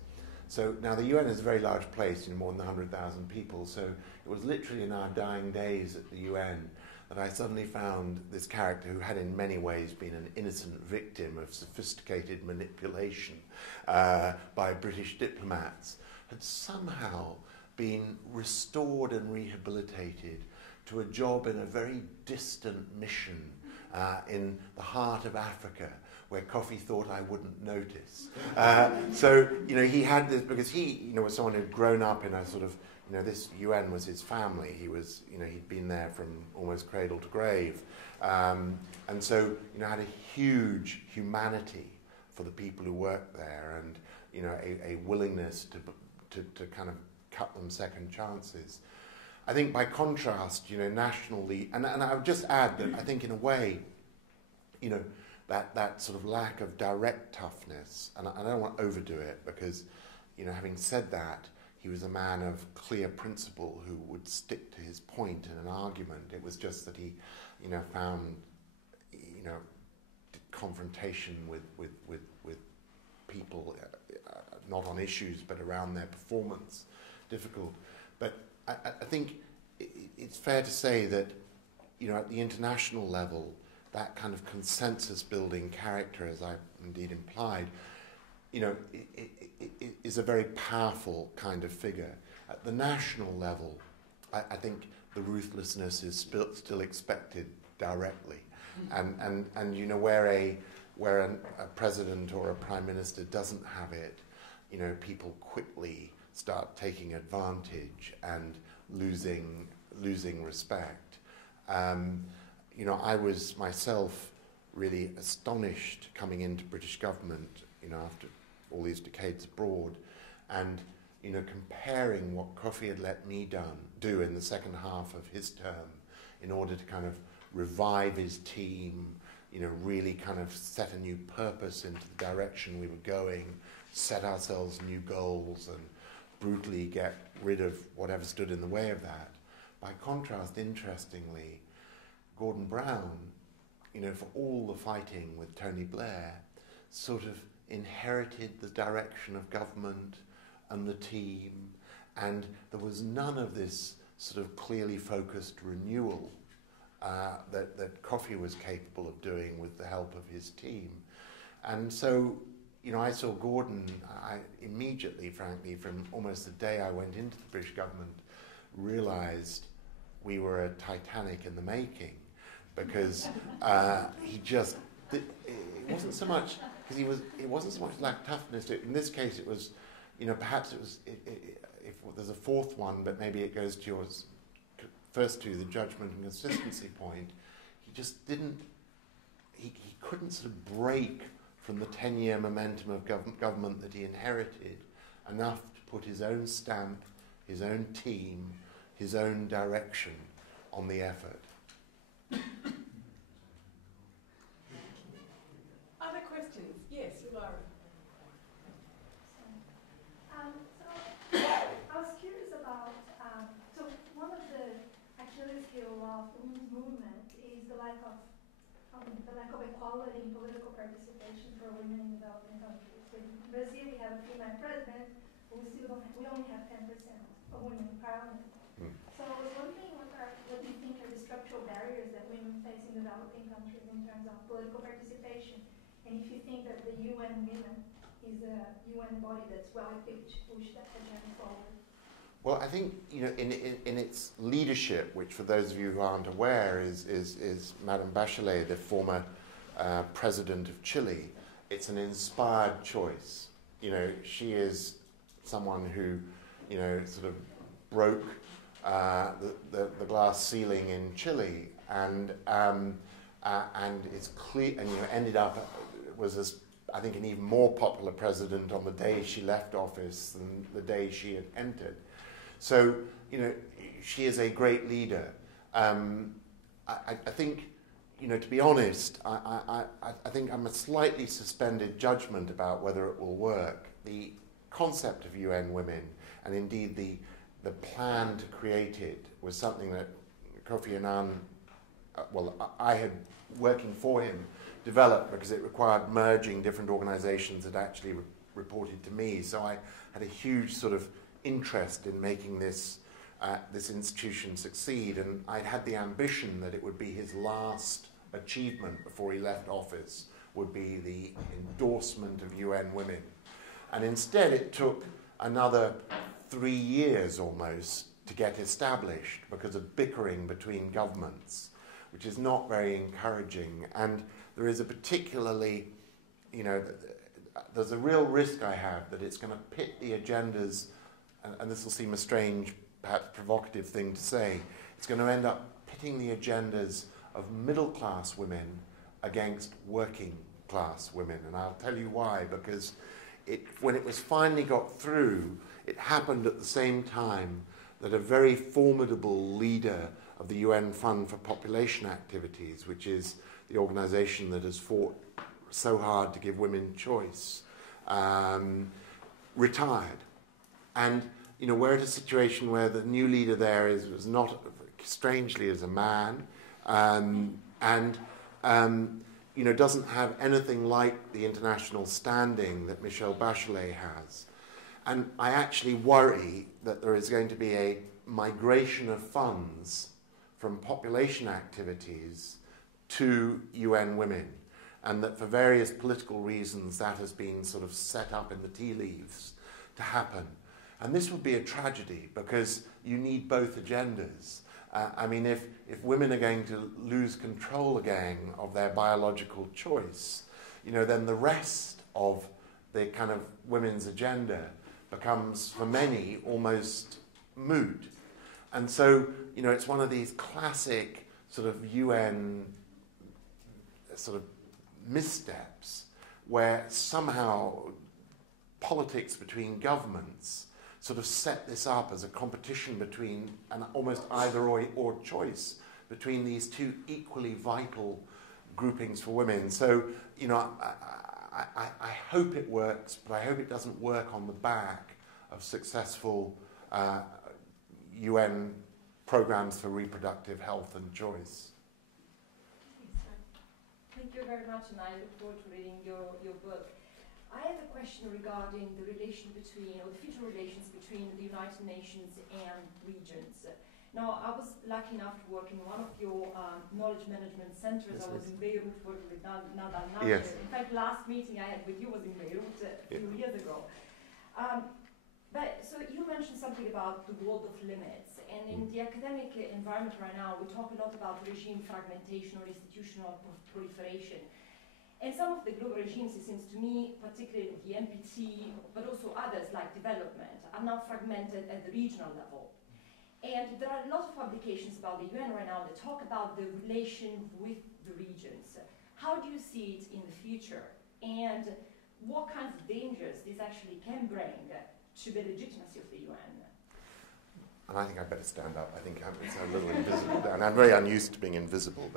So now the UN is a very large place, more than 100,000 people, so it was literally in our dying days at the UN that I suddenly found this character who had in many ways been an innocent victim of sophisticated manipulation by British diplomats, had somehow been restored and rehabilitated to a job in a very distant mission in the heart of Africa, where Kofi thought I wouldn't notice. So he had this, because he was someone who'd grown up in a sort of, this UN was his family. He was, he'd been there from almost cradle to grave. And so, had a huge humanity for the people who worked there, and, a willingness to kind of cut them second chances. I think by contrast, nationally, and I would just add that I think in a way, that sort of lack of direct toughness, and I don't want to overdo it because, having said that, he was a man of clear principle who would stick to his point in an argument. It was just that he, found, confrontation with people, not on issues but around their performance, difficult. But I think it's fair to say that, at the international level, that kind of consensus-building character, as I indeed implied, it is a very powerful kind of figure. At the national level, I think the ruthlessness is still expected directly, and where a president or a prime minister doesn't have it, people quickly start taking advantage and losing respect. I was myself really astonished coming into British government, after all these decades abroad, and comparing what Kofi had let me do in the second half of his term in order to kind of revive his team, really kind of set a new purpose into the direction we were going, set ourselves new goals, and brutally get rid of whatever stood in the way of that. By contrast, interestingly, Gordon Brown, for all the fighting with Tony Blair, sort of inherited the direction of government and the team, and there was none of this sort of clearly focused renewal that Kofi was capable of doing with the help of his team. And so, I saw Gordon, I immediately, frankly, from almost the day I went into the British government, realised we were a Titanic in the making, because he just, it wasn't so much, because it wasn't so much lack of toughness. In this case, it was, perhaps it was, if there's a fourth one, but maybe it goes to yours, first to the judgment and consistency point. He just didn't, he couldn't sort of break from the 10-year momentum of government that he inherited enough to put his own stamp, his own team, his own direction on the effort. Other questions? Yes, Laura. I was curious about, so one of the Achilles heel of the women's movement is the lack of equality in political participation for women in developing countries. So in Brazil, we have a female president, but we only have 10% of women in parliament. So I was wondering what do you think are the structural barriers that women face in developing countries in terms of political participation, and if you think that the UN Women is a UN body that's well equipped to push that agenda forward. Well, I think, in its leadership, which for those of you who aren't aware is Madame Bachelet, the former president of Chile. It's an inspired choice. She is someone who, sort of broke the glass ceiling in Chile, and it's clear, and ended up was I think an even more popular president on the day she left office than the day she had entered. So, she is a great leader. I think, to be honest, I think I'm a slightly suspended judgment about whether it will work. The concept of UN Women, and indeed the plan to create it, was something that Kofi Annan, I had, working for him, developed, because it required merging different organizations that actually reported to me. So I had a huge sort of interest in making this institution succeed, and I'd had the ambition that it would be his last achievement before he left office, would be the endorsement of UN Women. And instead it took another 3 years almost to get established because of bickering between governments, which is not very encouraging. And there is a particularly, there's a real risk I have that it's going to pit the agendas, and this will seem a strange, perhaps provocative thing to say, it's going to end up pitting the agendas of middle-class women against working-class women. And I'll tell you why, because when it was finally got through, it happened at the same time that a very formidable leader of the UN Fund for Population Activities, which is the organization that has fought so hard to give women choice, retired. And we're at a situation where the new leader there was not, strangely, as a man, and doesn't have anything like the international standing that Michelle Bachelet has. And I actually worry that there is going to be a migration of funds from population activities to UN Women, and that for various political reasons that has been sort of set up in the tea leaves to happen. And this would be a tragedy because you need both agendas. If women are going to lose control again of their biological choice, then the rest of the kind of women's agenda becomes, for many, almost moot. And so, it's one of these classic sort of UN sort of missteps where somehow politics between governments sort of set this up as a competition between an almost either or choice between these two equally vital groupings for women. So, I hope it works, but I hope it doesn't work on the back of successful UN programs for reproductive health and choice. Thank you very much, and I look forward to reading your book. I have a question regarding the relation between, or the future relations between the United Nations and regions. Now, I was lucky enough to work in one of your knowledge management centers. I was in Beirut working with Nadal Nasser. Yes. In fact, last meeting I had with you was in Beirut a few years ago. So you mentioned something about the world of limits, and in the academic environment right now, we talk a lot about regime fragmentation or institutional proliferation. And some of the global regimes, it seems to me, particularly the NPT, but also others like development, are now fragmented at the regional level. And there are a lot of publications about the UN right now that talk about the relation with the regions. How do you see it in the future? And what kinds of dangers this actually can bring to the legitimacy of the UN? And I think I better stand up. I think it's a little invisible, and I'm very unused to being invisible.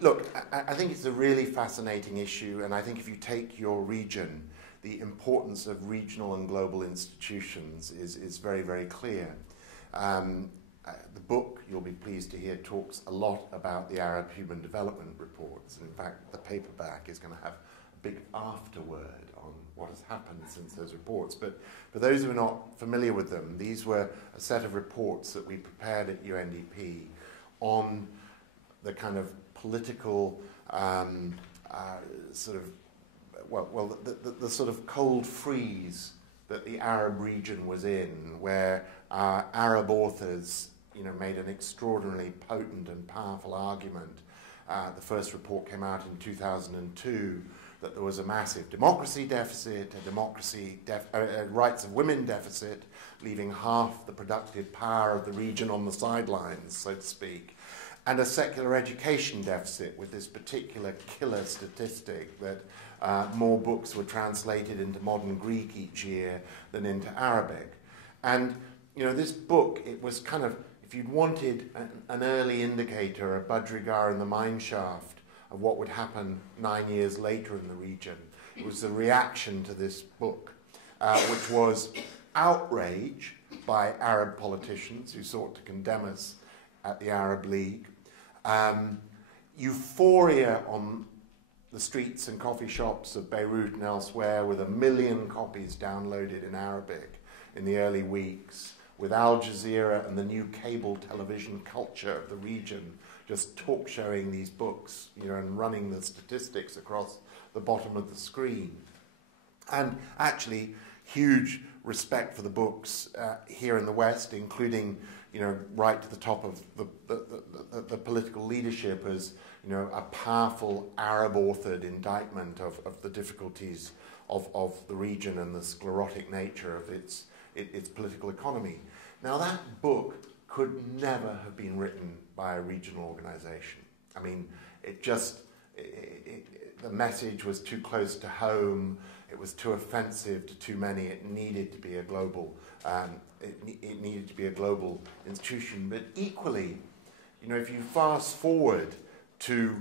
Look, I think it's a really fascinating issue, and I think if you take your region, the importance of regional and global institutions is very, very clear. The book, you'll be pleased to hear, talks a lot about the Arab Human Development Reports. And in fact, the paperback is going to have a big afterword on what has happened since those reports. But for those who are not familiar with them, these were a set of reports that we prepared at UNDP on the kind of political the sort of cold freeze that the Arab region was in, where Arab authors, made an extraordinarily potent and powerful argument. The first report came out in 2002 that there was a massive democracy deficit, a rights of women deficit, leaving half the productive power of the region on the sidelines, so to speak, and a secular education deficit, with this particular killer statistic that more books were translated into modern Greek each year than into Arabic. And, this book, it was kind of, if you'd wanted an early indicator, a budgerigar in the mine shaft of what would happen 9 years later in the region, it was the reaction to this book, which was outrage by Arab politicians who sought to condemn us at the Arab League, euphoria on the streets and coffee shops of Beirut and elsewhere, with 1 million copies downloaded in Arabic in the early weeks, with Al Jazeera and the new cable television culture of the region just talk showing these books, and running the statistics across the bottom of the screen. And actually, huge respect for the books here in the West, including, right to the top of the political leadership as, a powerful Arab-authored indictment of the difficulties of the region and the sclerotic nature of its political economy. Now, that book could never have been written by a regional organization. I mean, the message was too close to home, it was too offensive to too many, it needed to be a global, it needed to be a global institution. But equally, if you fast forward to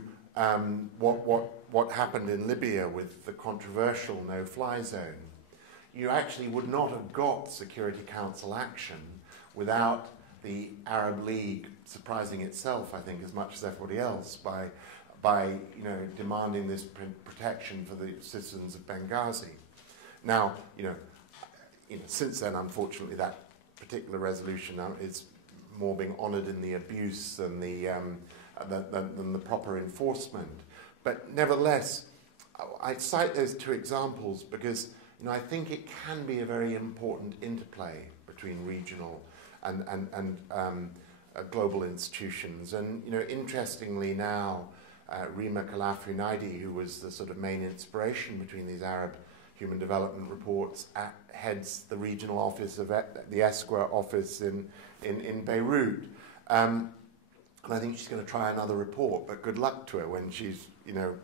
what happened in Libya with the controversial no-fly zone, you actually would not have got Security Council action without the Arab League surprising itself, I think, as much as everybody else by demanding this protection for the citizens of Benghazi. Now, since then, unfortunately, that particular resolution is more being honoured in the abuse than the proper enforcement. But nevertheless, I cite those two examples because I think it can be a very important interplay between regional and global institutions. And interestingly now, Rima Kalafri-Naidi, who was the sort of main inspiration between these Arab Human Development Reports, heads the regional office of the ESQA office in Beirut. And I think she's going to try another report, but good luck to her when she's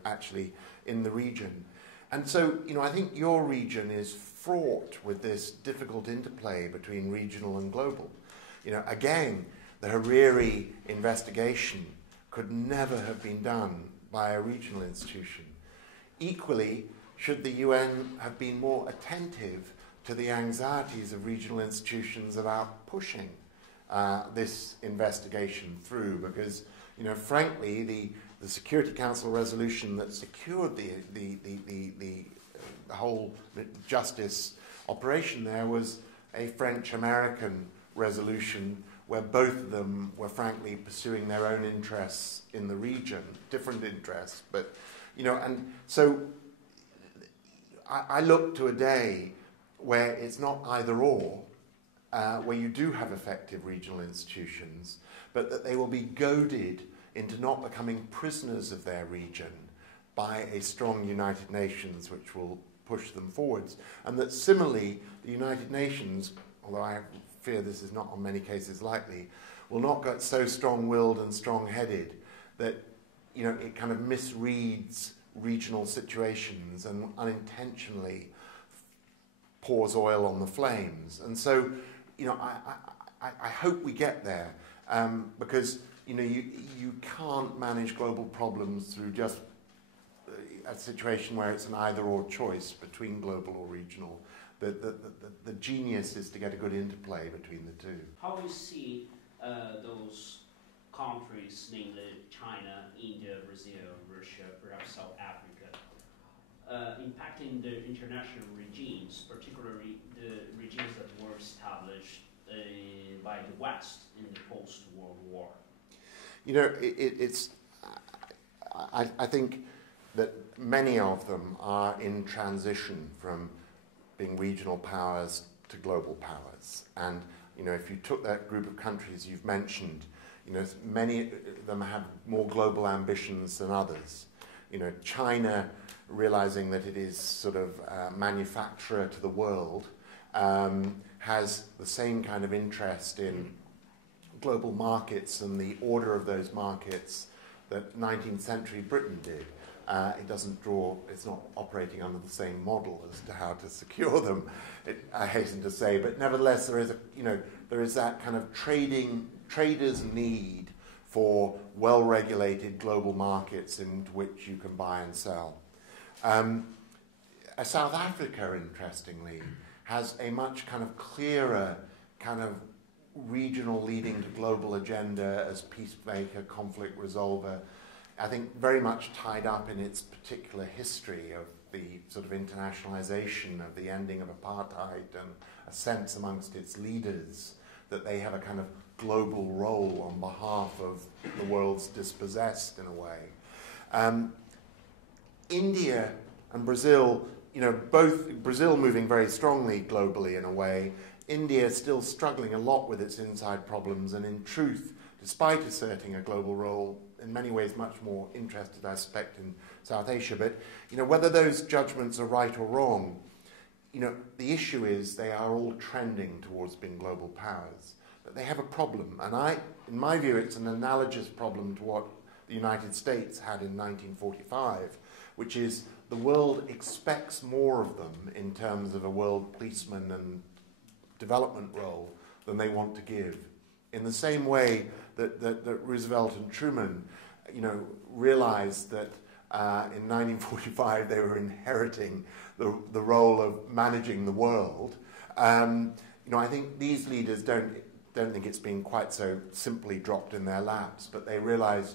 actually in the region. And so, I think your region is fraught with this difficult interplay between regional and global. Again, the Hariri investigation could never have been done by a regional institution. Equally, should the UN have been more attentive to the anxieties of regional institutions about pushing this investigation through? Because, frankly, the Security Council resolution that secured the whole justice operation there was a French-American resolution where both of them were frankly pursuing their own interests in the region, different interests. But, and so I look to a day where it's not either or, where you do have effective regional institutions, but that they will be goaded into not becoming prisoners of their region by a strong United Nations which will push them forwards. And that similarly, the United Nations, although I fear this is not on many cases likely, will not get so strong-willed and strong-headed that it kind of misreads regional situations and unintentionally pours oil on the flames. And so, I hope we get there because you can't manage global problems through just a situation where it's an either-or choice between global or regional. The genius is to get a good interplay between the two. How do you see those countries, namely China, India, Brazil, Russia, perhaps South Africa, impacting the international regimes, particularly the regimes that were established by the West in the post-World War? I think that many of them are in transition from being regional powers to global powers. And, if you took that group of countries you've mentioned, many of them have more global ambitions than others. China, realizing that it is sort of a manufacturer to the world, has the same kind of interest in global markets and the order of those markets that 19th century Britain did. It's not operating under the same model as to how to secure them, I hasten to say, but nevertheless there is that kind of traders' need for well-regulated global markets into which you can buy and sell. South Africa, interestingly, has a much kind of clearer kind of regional leading to global agenda as peacemaker, conflict resolver, I think very much tied up in its particular history of the sort of internationalization of the ending of apartheid and a sense amongst its leaders that they have a kind of global role on behalf of the world's dispossessed in a way. India and Brazil, both Brazil moving very strongly globally in a way, India is still struggling a lot with its inside problems and in truth, despite asserting a global role, in many ways much more interested, I suspect, in South Asia. But, whether those judgments are right or wrong, the issue is they are all trending towards being global powers. But they have a problem. And in my view, it's an analogous problem to what the United States had in 1945, which is the world expects more of them in terms of a world policeman and development role than they want to give. In the same way that Roosevelt and Truman, realized that In 1945, they were inheriting the role of managing the world. I think these leaders don't think it's been quite so simply dropped in their laps, but they realise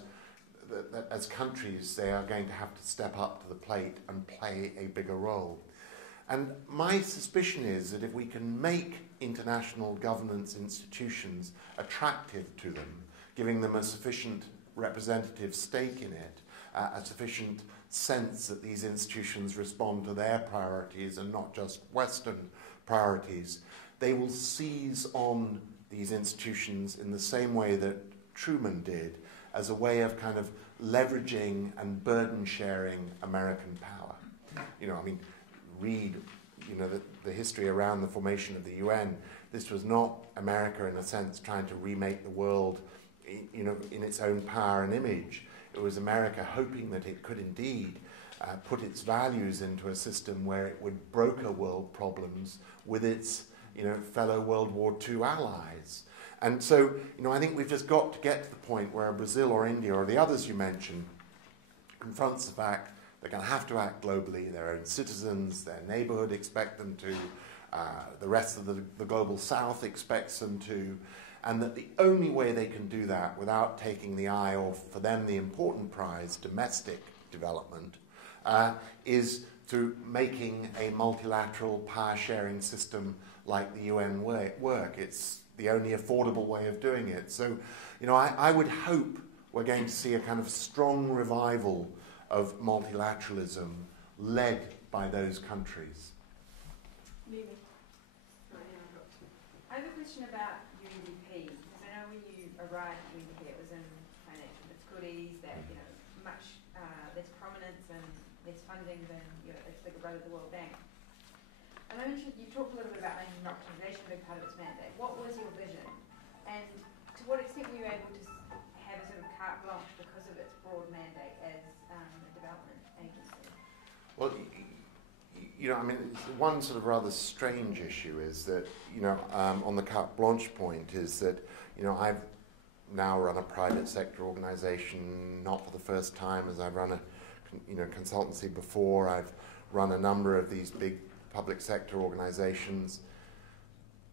that as countries they are going to have to step up to the plate and play a bigger role. And my suspicion is that if we can make international governance institutions attractive to them, giving them a sufficient representative stake in it, a sufficient sense that these institutions respond to their priorities and not just Western priorities, they will seize on these institutions in the same way that Truman did, as a way of kind of leveraging and burden sharing American power. Read, the history around the formation of the UN. This was not America, in a sense, trying to remake the world, in its own power and image. It was America hoping that it could indeed put its values into a system where it would broker world problems with its, fellow World War II allies. And so, I think we've just got to get to the point where Brazil or India or the others you mentioned confronts the fact they're going to have to act globally. Their own citizens, their neighborhood expect them to, the rest of the global south expects them to, and that the only way they can do that without taking the eye off, for them, the important prize, domestic development, is through making a multilateral power-sharing system like the UN work. It's the only affordable way of doing it. So, I would hope we're going to see a kind of strong revival of multilateralism led by those countries. Lily. I have a question about UNDP, because I know when you arrived at UNDP it was in financial difficulties, that much less prominence and less funding than its bigger brother, the World Bank. And I'm interested, you talked a little bit about making democratization a big part of its mandate. What was your vision? And to what extent were you able to have a sort of carte blanche because of its broad mandate as a development agency? Well, one sort of rather strange issue is that, on the carte blanche point is that, I've now run a private sector organisation, not for the first time, as I've run a, consultancy before. I've run a number of these big public sector organisations.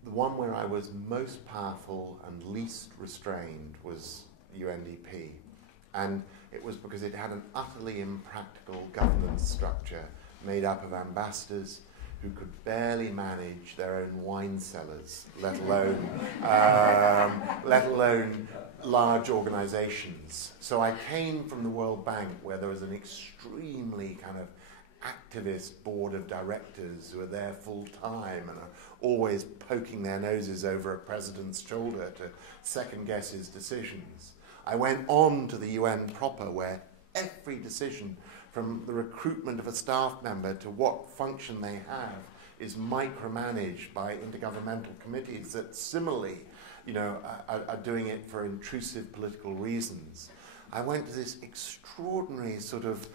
The one where I was most powerful and least restrained was UNDP. And it was because it had an utterly impractical governance structure made up of ambassadors who could barely manage their own wine cellars, let alone large organisations. So I came from the World Bank, where there was an extremely kind of activist board of directors who are there full time and are always poking their noses over a president's shoulder to second guess his decisions. I went on to the UN proper, where every decision, from the recruitment of a staff member to what function they have, is micromanaged by intergovernmental committees that similarly, are doing it for intrusive political reasons. I went to this extraordinary sort of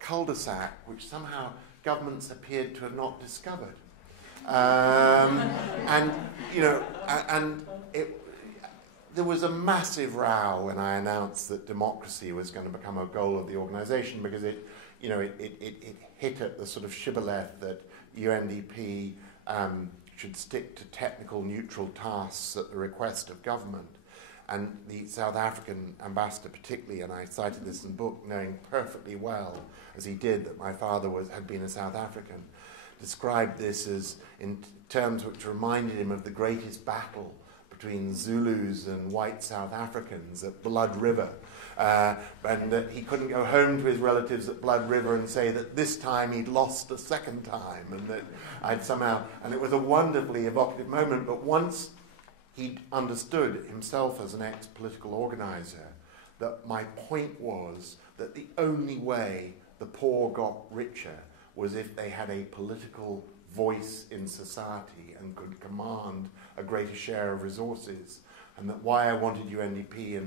cul-de-sac which somehow governments appeared to have not discovered. There was a massive row when I announced that democracy was going to become a goal of the organisation, because it hit at the sort of shibboleth that UNDP should stick to technical neutral tasks at the request of government. And the South African ambassador particularly, and I cited this in the book, knowing perfectly well, as he did, that my father had been a South African, described this as in terms which reminded him of the greatest battle between Zulus and white South Africans at Blood River, and that he couldn't go home to his relatives at Blood River and say that this time he'd lost a second time, and that I'd somehow, and it was a wonderfully evocative moment, but once he understood himself as an ex-political organizer that my point was that the only way the poor got richer was if they had a political voice in society and could command a greater share of resources, and that why I wanted UNDP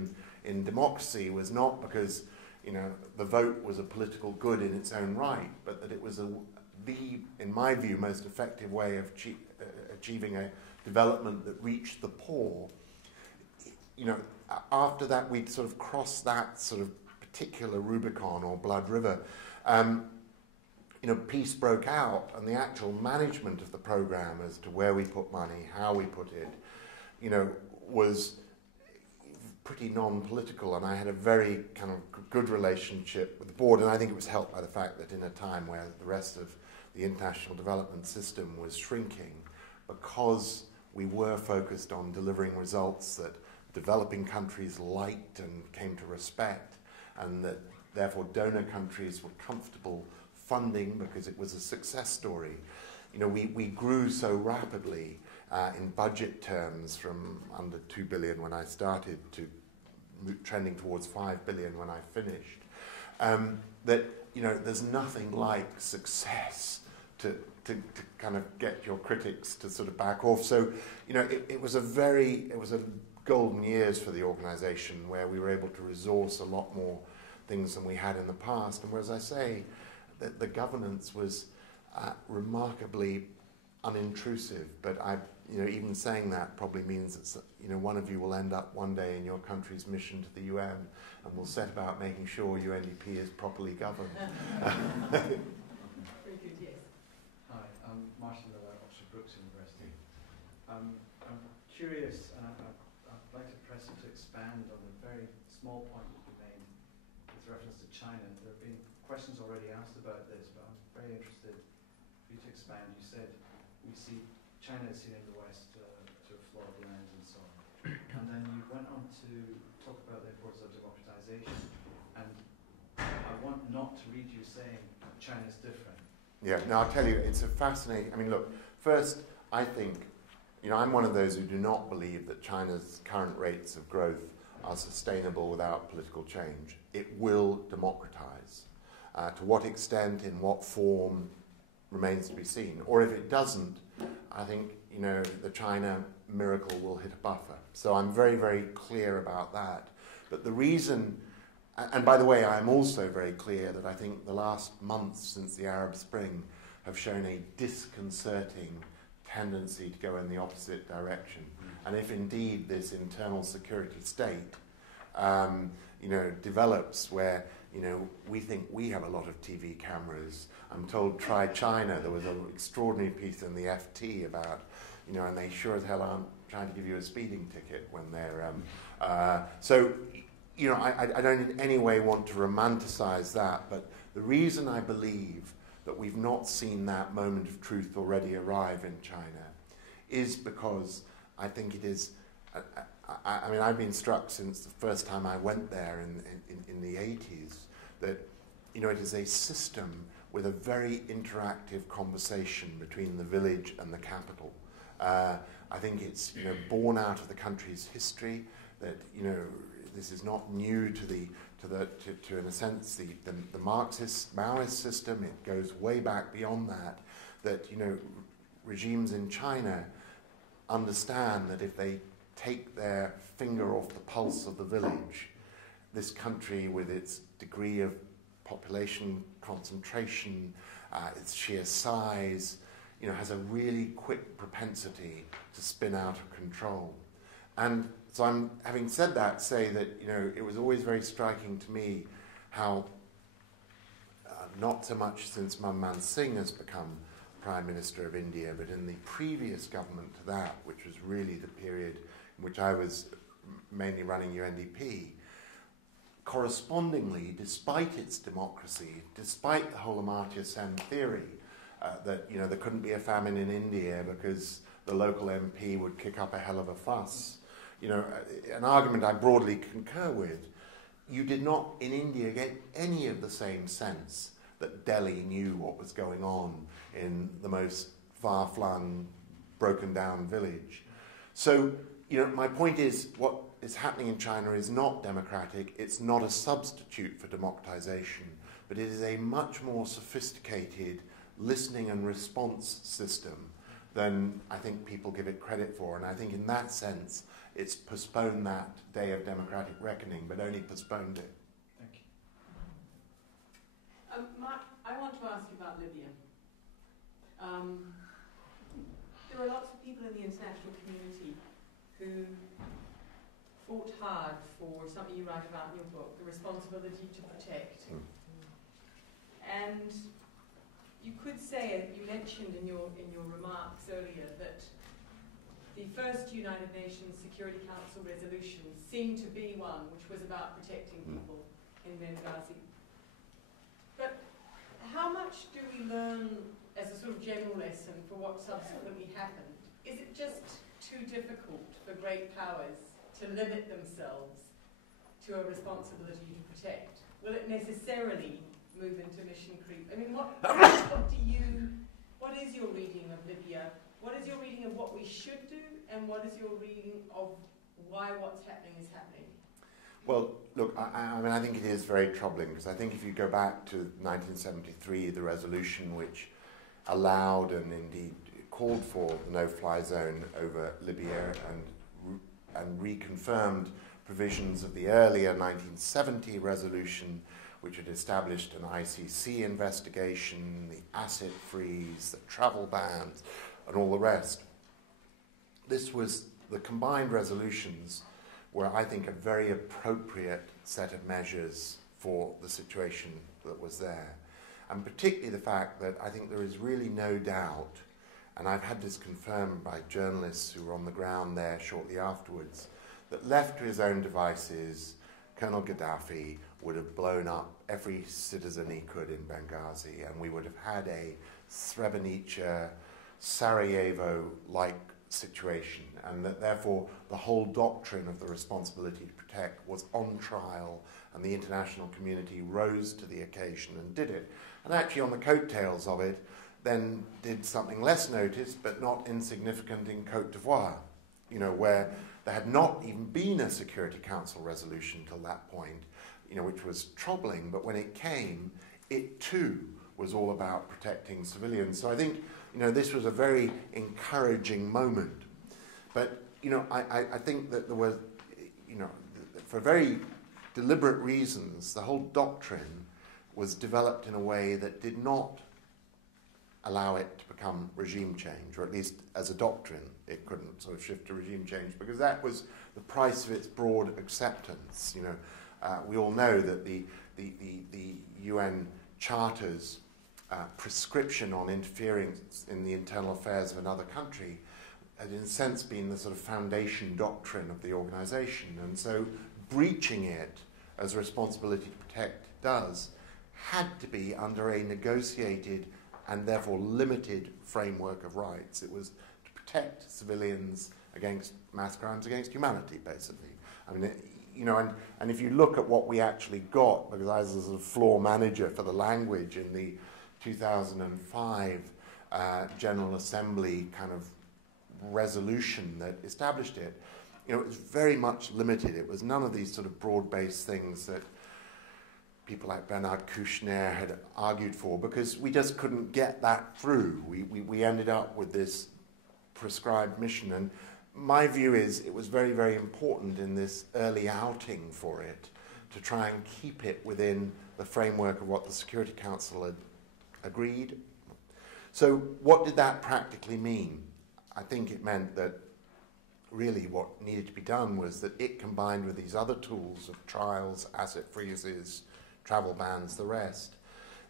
in democracy was not because the vote was a political good in its own right, but that it was in my view, most effective way of achieving a development that reached the poor. After that, we'd sort of crossed that sort of particular Rubicon or Blood River. Peace broke out, and the actual management of the program as to where we put money, how we put it, was pretty non-political, and I had a very kind of good relationship with the board, and I think it was helped by the fact that in a time where the rest of the international development system was shrinking, because we were focused on delivering results that developing countries liked and came to respect, and that therefore donor countries were comfortable funding because it was a success story. We grew so rapidly in budget terms from under 2 billion when I started to trending towards 5 billion when I finished, that there's nothing like success to kind of get your critics to sort of back off. So it was a golden years for the organisation, where we were able to resource a lot more things than we had in the past. And as I say, the governance was remarkably unintrusive. But even saying that probably means that one of you will end up one day in your country's mission to the UN, and will set about making sure UNDP is properly governed. Very good, yes. Hi, I'm Martin Miller, Oxford Brookes University. I'm curious, and I'd like to press you to expand on the very small point that you made with reference to China. There have been questions already asked about this, but I'm very interested for you to expand. You said we see China is seen in the West to a flawed lens and so on. And then you went on to talk about the importance of democratization. And I want not to read you saying China's different. Yeah, no, I'll tell you, it's a fascinating... look, first, I think, I'm one of those who do not believe that China's current rates of growth are sustainable without political change. It will democratize. To what extent, in what form, remains to be seen. Or if it doesn't, I think, the China miracle will hit a buffer. So I'm very, very clear about that. But the reason... And by the way, I'm also very clear that I think the last months since the Arab Spring have shown a disconcerting tendency to go in the opposite direction. And if indeed this internal security state, develops where, we think we have a lot of TV cameras. I'm told, try China. There was an extraordinary piece in the FT about, and they sure as hell aren't trying to give you a speeding ticket when they're... I don't in any way want to romanticize that, but the reason I believe that we've not seen that moment of truth already arrive in China is because I think it is... I've been struck since the first time I went there in the 80s that, it is a system with a very interactive conversation between the village and the capital. I think it's, born out of the country's history that, this is not new to in a sense, the Marxist, Maoist system. It goes way back beyond that, regimes in China understand that if they take their finger off the pulse of the village, this country with its degree of population concentration, its sheer size, has a really quick propensity to spin out of control. And so I'm, having said that, say that, it was always very striking to me how, not so much since Manmohan Singh has become Prime Minister of India, but in the previous government to that, which was really the period in which I was mainly running UNDP, correspondingly, despite its democracy, despite the whole Amartya Sen theory, that, there couldn't be a famine in India because the local MP would kick up a hell of a fuss, an argument I broadly concur with, you did not in India get any of the same sense that Delhi knew what was going on in the most far-flung, broken-down village. So, my point is, what is happening in China is not democratic, it's not a substitute for democratization, but it is a much more sophisticated listening and response system than I think people give it credit for. And I think in that sense, it's postponed that day of democratic reckoning, but only postponed it. Thank you. Mark, I want to ask you about Libya. There are lots of people in the international community who fought hard for something you write about in your book, the responsibility to protect. And you could say, you mentioned in your remarks earlier, that the first United Nations Security Council resolution seemed to be one which was about protecting people in Benghazi. But how much do we learn as a sort of general lesson for what subsequently happened? Is it just too difficult for great powers to limit themselves to a responsibility to protect? Will it necessarily move into mission creep? I mean, what is your reading of Libya? What is your reading of what we should do, and what is your reading of why what's happening is happening? Well, look, I mean, I think it is very troubling, because I think if you go back to 1973, the resolution which allowed and indeed called for the no-fly zone over Libya and reconfirmed provisions of the earlier 1970 resolution, which had established an ICC investigation, the asset freeze, the travel bans, and all the rest. This was, the combined resolutions were, I think, a very appropriate set of measures for the situation that was there. And particularly the fact that I think there is really no doubt, and I've had this confirmed by journalists who were on the ground there shortly afterwards, that left to his own devices, Colonel Gaddafi would have blown up every citizen he could in Benghazi, and we would have had a Srebrenica, Sarajevo-like situation, and that therefore the whole doctrine of the responsibility to protect was on trial, and the international community rose to the occasion and did it. And actually on the coattails of it, then did something less noticed but not insignificant in Côte d'Ivoire, you know, where there had not even been a Security Council resolution till that point, you know, which was troubling, but when it came, it too was all about protecting civilians. So I think, you know, this was a very encouraging moment. But, you know, I think that there was, you know, for very deliberate reasons, the whole doctrine was developed in a way that did not allow it to become regime change, or at least as a doctrine it couldn't sort of shift to regime change, because that was the price of its broad acceptance. You know, we all know that the UN Charter's prescription on interfering in the internal affairs of another country had in a sense been the sort of foundation doctrine of the organization, and so breaching it, as a responsibility to protect does, had to be under a negotiated and therefore limited framework of rights. It was to protect civilians against mass crimes against humanity, basically. I mean, you know, and if you look at what we actually got, because I was a sort of floor manager for the language in the 2005 General Assembly kind of resolution that established it, you know, it was very much limited. It was none of these sort of broad-based things that people like Bernard Kouchner had argued for, because we just couldn't get that through. We ended up with this prescribed mission, and my view is it was very, very important in this early outing for it to try and keep it within the framework of what the Security Council had agreed. So what did that practically mean? I think it meant that really what needed to be done was that it, combined with these other tools of trials, asset freezes, travel bans, the rest,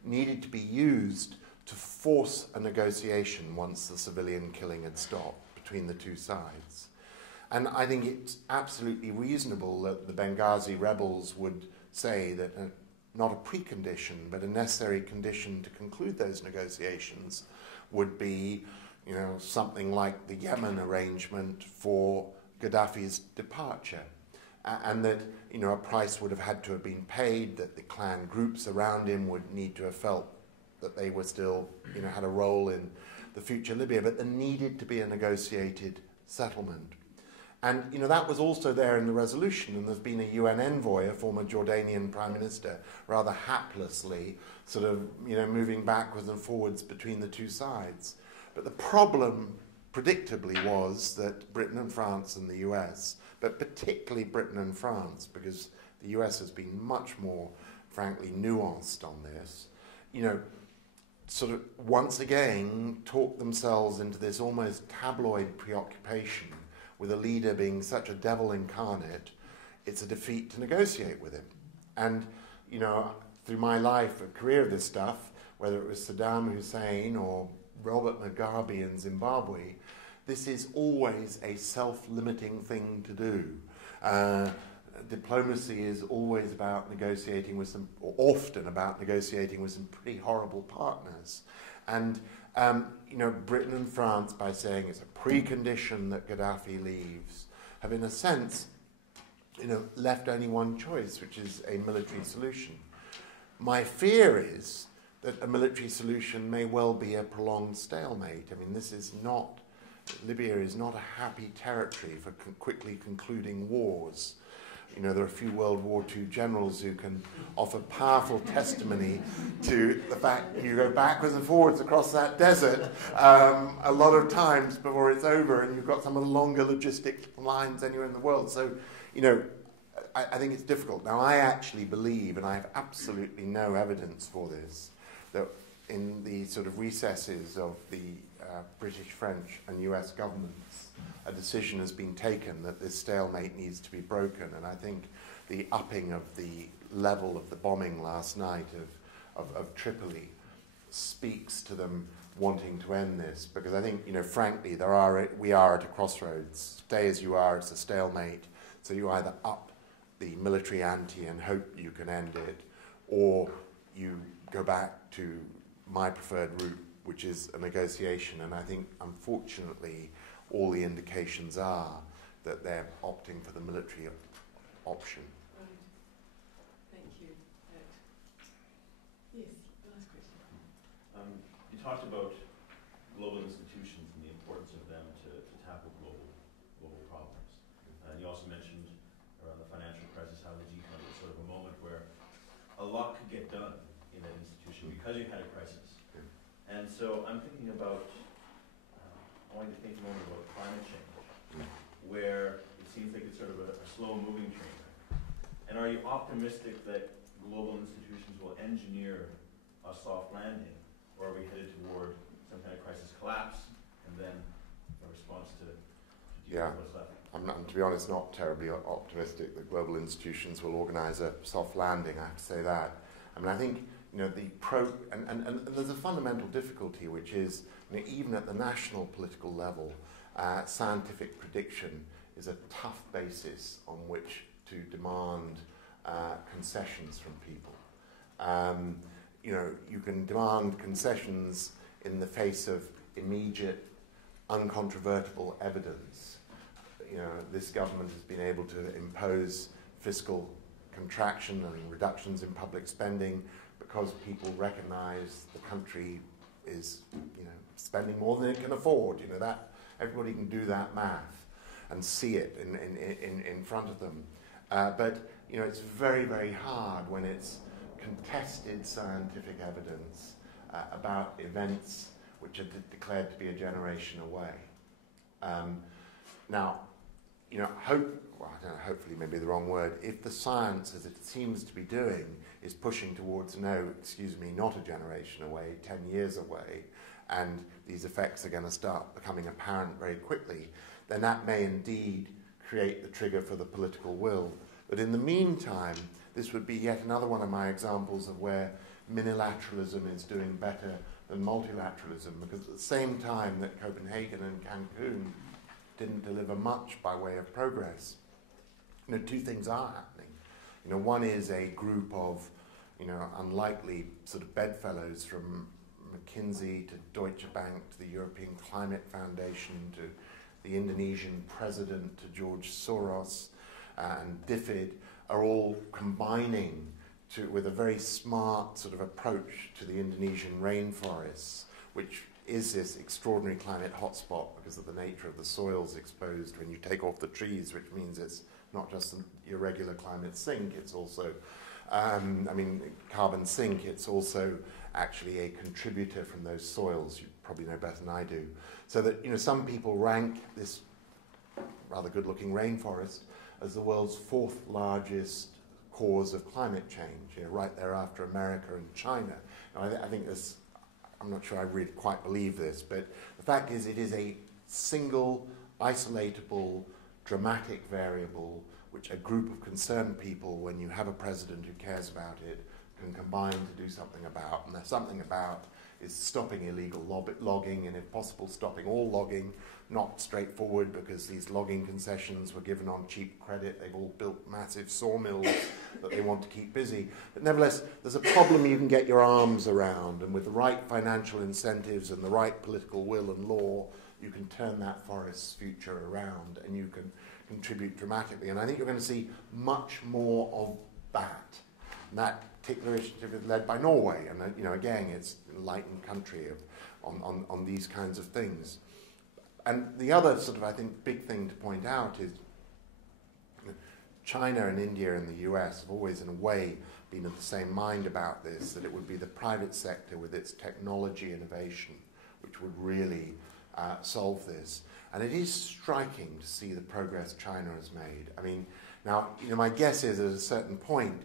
needed to be used to force a negotiation once the civilian killing had stopped between the two sides. And I think it's absolutely reasonable that the Benghazi rebels would say that not a precondition, but a necessary condition to conclude those negotiations would be, you know, something like the Yemen arrangement for Gaddafi's departure. And that, you know, a price would have had to have been paid, that the clan groups around him would need to have felt that they were still, you know, had a role in the future Libya, but there needed to be a negotiated settlement. And, you know, that was also there in the resolution, and there's been a UN envoy, a former Jordanian prime minister, rather haplessly sort of, you know, moving backwards and forwards between the two sides. But the problem, predictably, was that Britain and France and the US, but particularly Britain and France, because the US has been much more, frankly, nuanced on this, you know, sort of once again talked themselves into this almost tabloid preoccupation with a leader being such a devil incarnate, it's a defeat to negotiate with him. And, you know, through my life, a career of this stuff, whether it was Saddam Hussein or Robert Mugabe in Zimbabwe, this is always a self-limiting thing to do. Diplomacy is always about negotiating with some, or often about negotiating with some pretty horrible partners. And, you know, Britain and France, by saying it's a precondition that Gaddafi leaves, have in a sense, you know, left only one choice, which is a military solution. My fear is that a military solution may well be a prolonged stalemate. I mean, this is not, Libya is not a happy territory for quickly concluding wars. You know, there are a few World War II generals who can offer powerful testimony to the fact that you go backwards and forwards across that desert a lot of times before it's over, and you've got some of the longer logistic lines anywhere in the world. So, you know, I think it's difficult. Now, I actually believe, and I have absolutely no evidence for this, that in the sort of recesses of the British, French, and US governments, a decision has been taken that this stalemate needs to be broken. And I think the upping of the level of the bombing last night of Tripoli speaks to them wanting to end this. Because I think, you know, frankly, we are at a crossroads. Stay as you are, it's a stalemate. So you either up the military ante and hope you can end it, or you go back to my preferred route, which is a negotiation. And I think, unfortunately, all the indications are that they're opting for the military option. Right. Thank you. Yes, last question. You talked about global institutions and the importance of them to tackle global problems. And you also mentioned around the financial crisis how the G20 was sort of a moment where a lot could get done in that institution because you had a crisis. And so I'm thinking about, I want you to think a moment about climate change, where it seems like it's sort of a slow-moving train. And are you optimistic that global institutions will engineer a soft landing, or are we headed toward some kind of crisis collapse and then a response to deal with what's left? I'm, to be honest, not terribly optimistic that global institutions will organise a soft landing, I have to say that. I mean, I think, you know, and there's a fundamental difficulty, which is, you know, even at the national political level, scientific prediction is a tough basis on which to demand concessions from people. You know, you can demand concessions in the face of immediate, uncontrovertible evidence. You know, this government has been able to impose fiscal contraction and reductions in public spending because people recognise the country is, you know, spending more than it can afford. You know, that everybody can do that math and see it in front of them. But, you know, it's very, very hard when it's contested scientific evidence about events which are declared to be a generation away. Now, you know, hopefully maybe the wrong word, if the science, as it seems to be doing, is pushing towards, not a generation away, 10 years away, and these effects are going to start becoming apparent very quickly, then that may indeed create the trigger for the political will. But in the meantime, this would be yet another one of my examples of where minilateralism is doing better than multilateralism, because at the same time that Copenhagen and Cancun didn't deliver much by way of progress, you know, two things are happening. You know, one is a group of, you know, unlikely sort of bedfellows from McKinsey to Deutsche Bank to the European Climate Foundation to the Indonesian president to George Soros and DFID are all combining with a very smart sort of approach to the Indonesian rainforests, which is this extraordinary climate hotspot because of the nature of the soils exposed when you take off the trees, which means it's not just an irregular climate sink, it's also, carbon sink, it's also actually a contributor from those soils. You probably know better than I do. So that, you know, some people rank this rather good-looking rainforest as the world's fourth largest cause of climate change, you know, right there after America and China. And I think this, I'm not sure I really quite believe this, but the fact is it is a single, isolatable, dramatic variable which a group of concerned people, when you have a president who cares about it, can combine to do something about. And there's something about is stopping illegal logging, and if possible stopping all logging. Not straightforward because these logging concessions were given on cheap credit. They've all built massive sawmills that they want to keep busy. But nevertheless, there's a problem you can get your arms around, and with the right financial incentives and the right political will and law, you can turn that forest's future around and you can contribute dramatically. And I think you're going to see much more of that. And that particular initiative is led by Norway, and again, it's an enlightened country on these kinds of things. And the other sort of, I think, big thing to point out is China and India and the US have always, in a way, been of the same mind about this, that it would be the private sector with its technology innovation which would really solve this. And it is striking to see the progress China has made. I mean, now, my guess is at a certain point,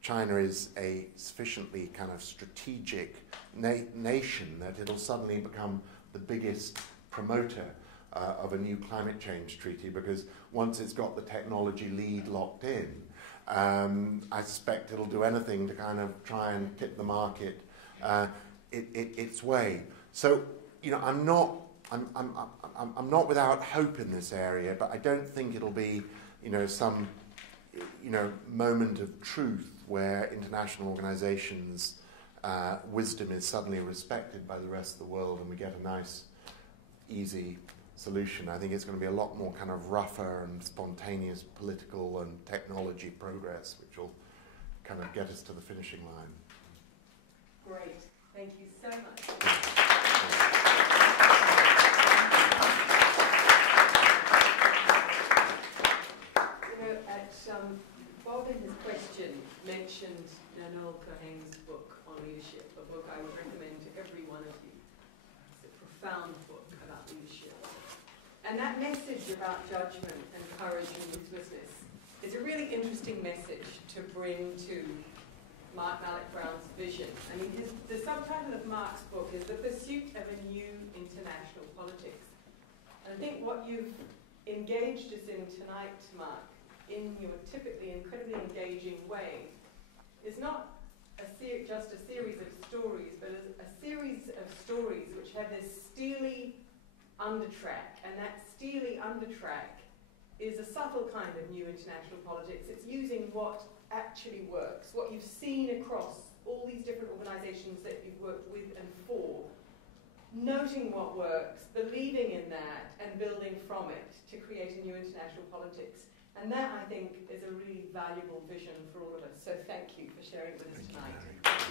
China is a sufficiently kind of strategic nation that it'll suddenly become the biggest promoter of a new climate change treaty, because once it's got the technology lead locked in, I suspect it'll do anything to kind of try and tip the market its way. So, I'm not without hope in this area, but I don't think it'll be, some, moment of truth where international organizations' wisdom is suddenly respected by the rest of the world and we get a nice, easy solution. I think it's going to be a lot more kind of rougher and spontaneous political and technology progress, which will kind of get us to the finishing line. Great. Thank you so much. Bob in his question mentioned Noel Cohen's book on leadership, a book I would recommend to every one of you. It's a profound book about leadership. And that message about judgment and courage and ruthlessness is a really interesting message to bring to Malloch Brown's vision. I mean, the subtitle of Mark's book is The Pursuit of a New International Politics. And I think what you've engaged us in tonight, Mark, in your typically incredibly engaging way, is not just a series of stories, but a series of stories which have this steely undertrack, and that steely undertrack is a subtle kind of new international politics. It's using what actually works, what you've seen across all these different organizations that you've worked with and for, noting what works, believing in that, and building from it to create a new international politics. And that, I think, is a really valuable vision for all of us. So thank you for sharing it with us tonight.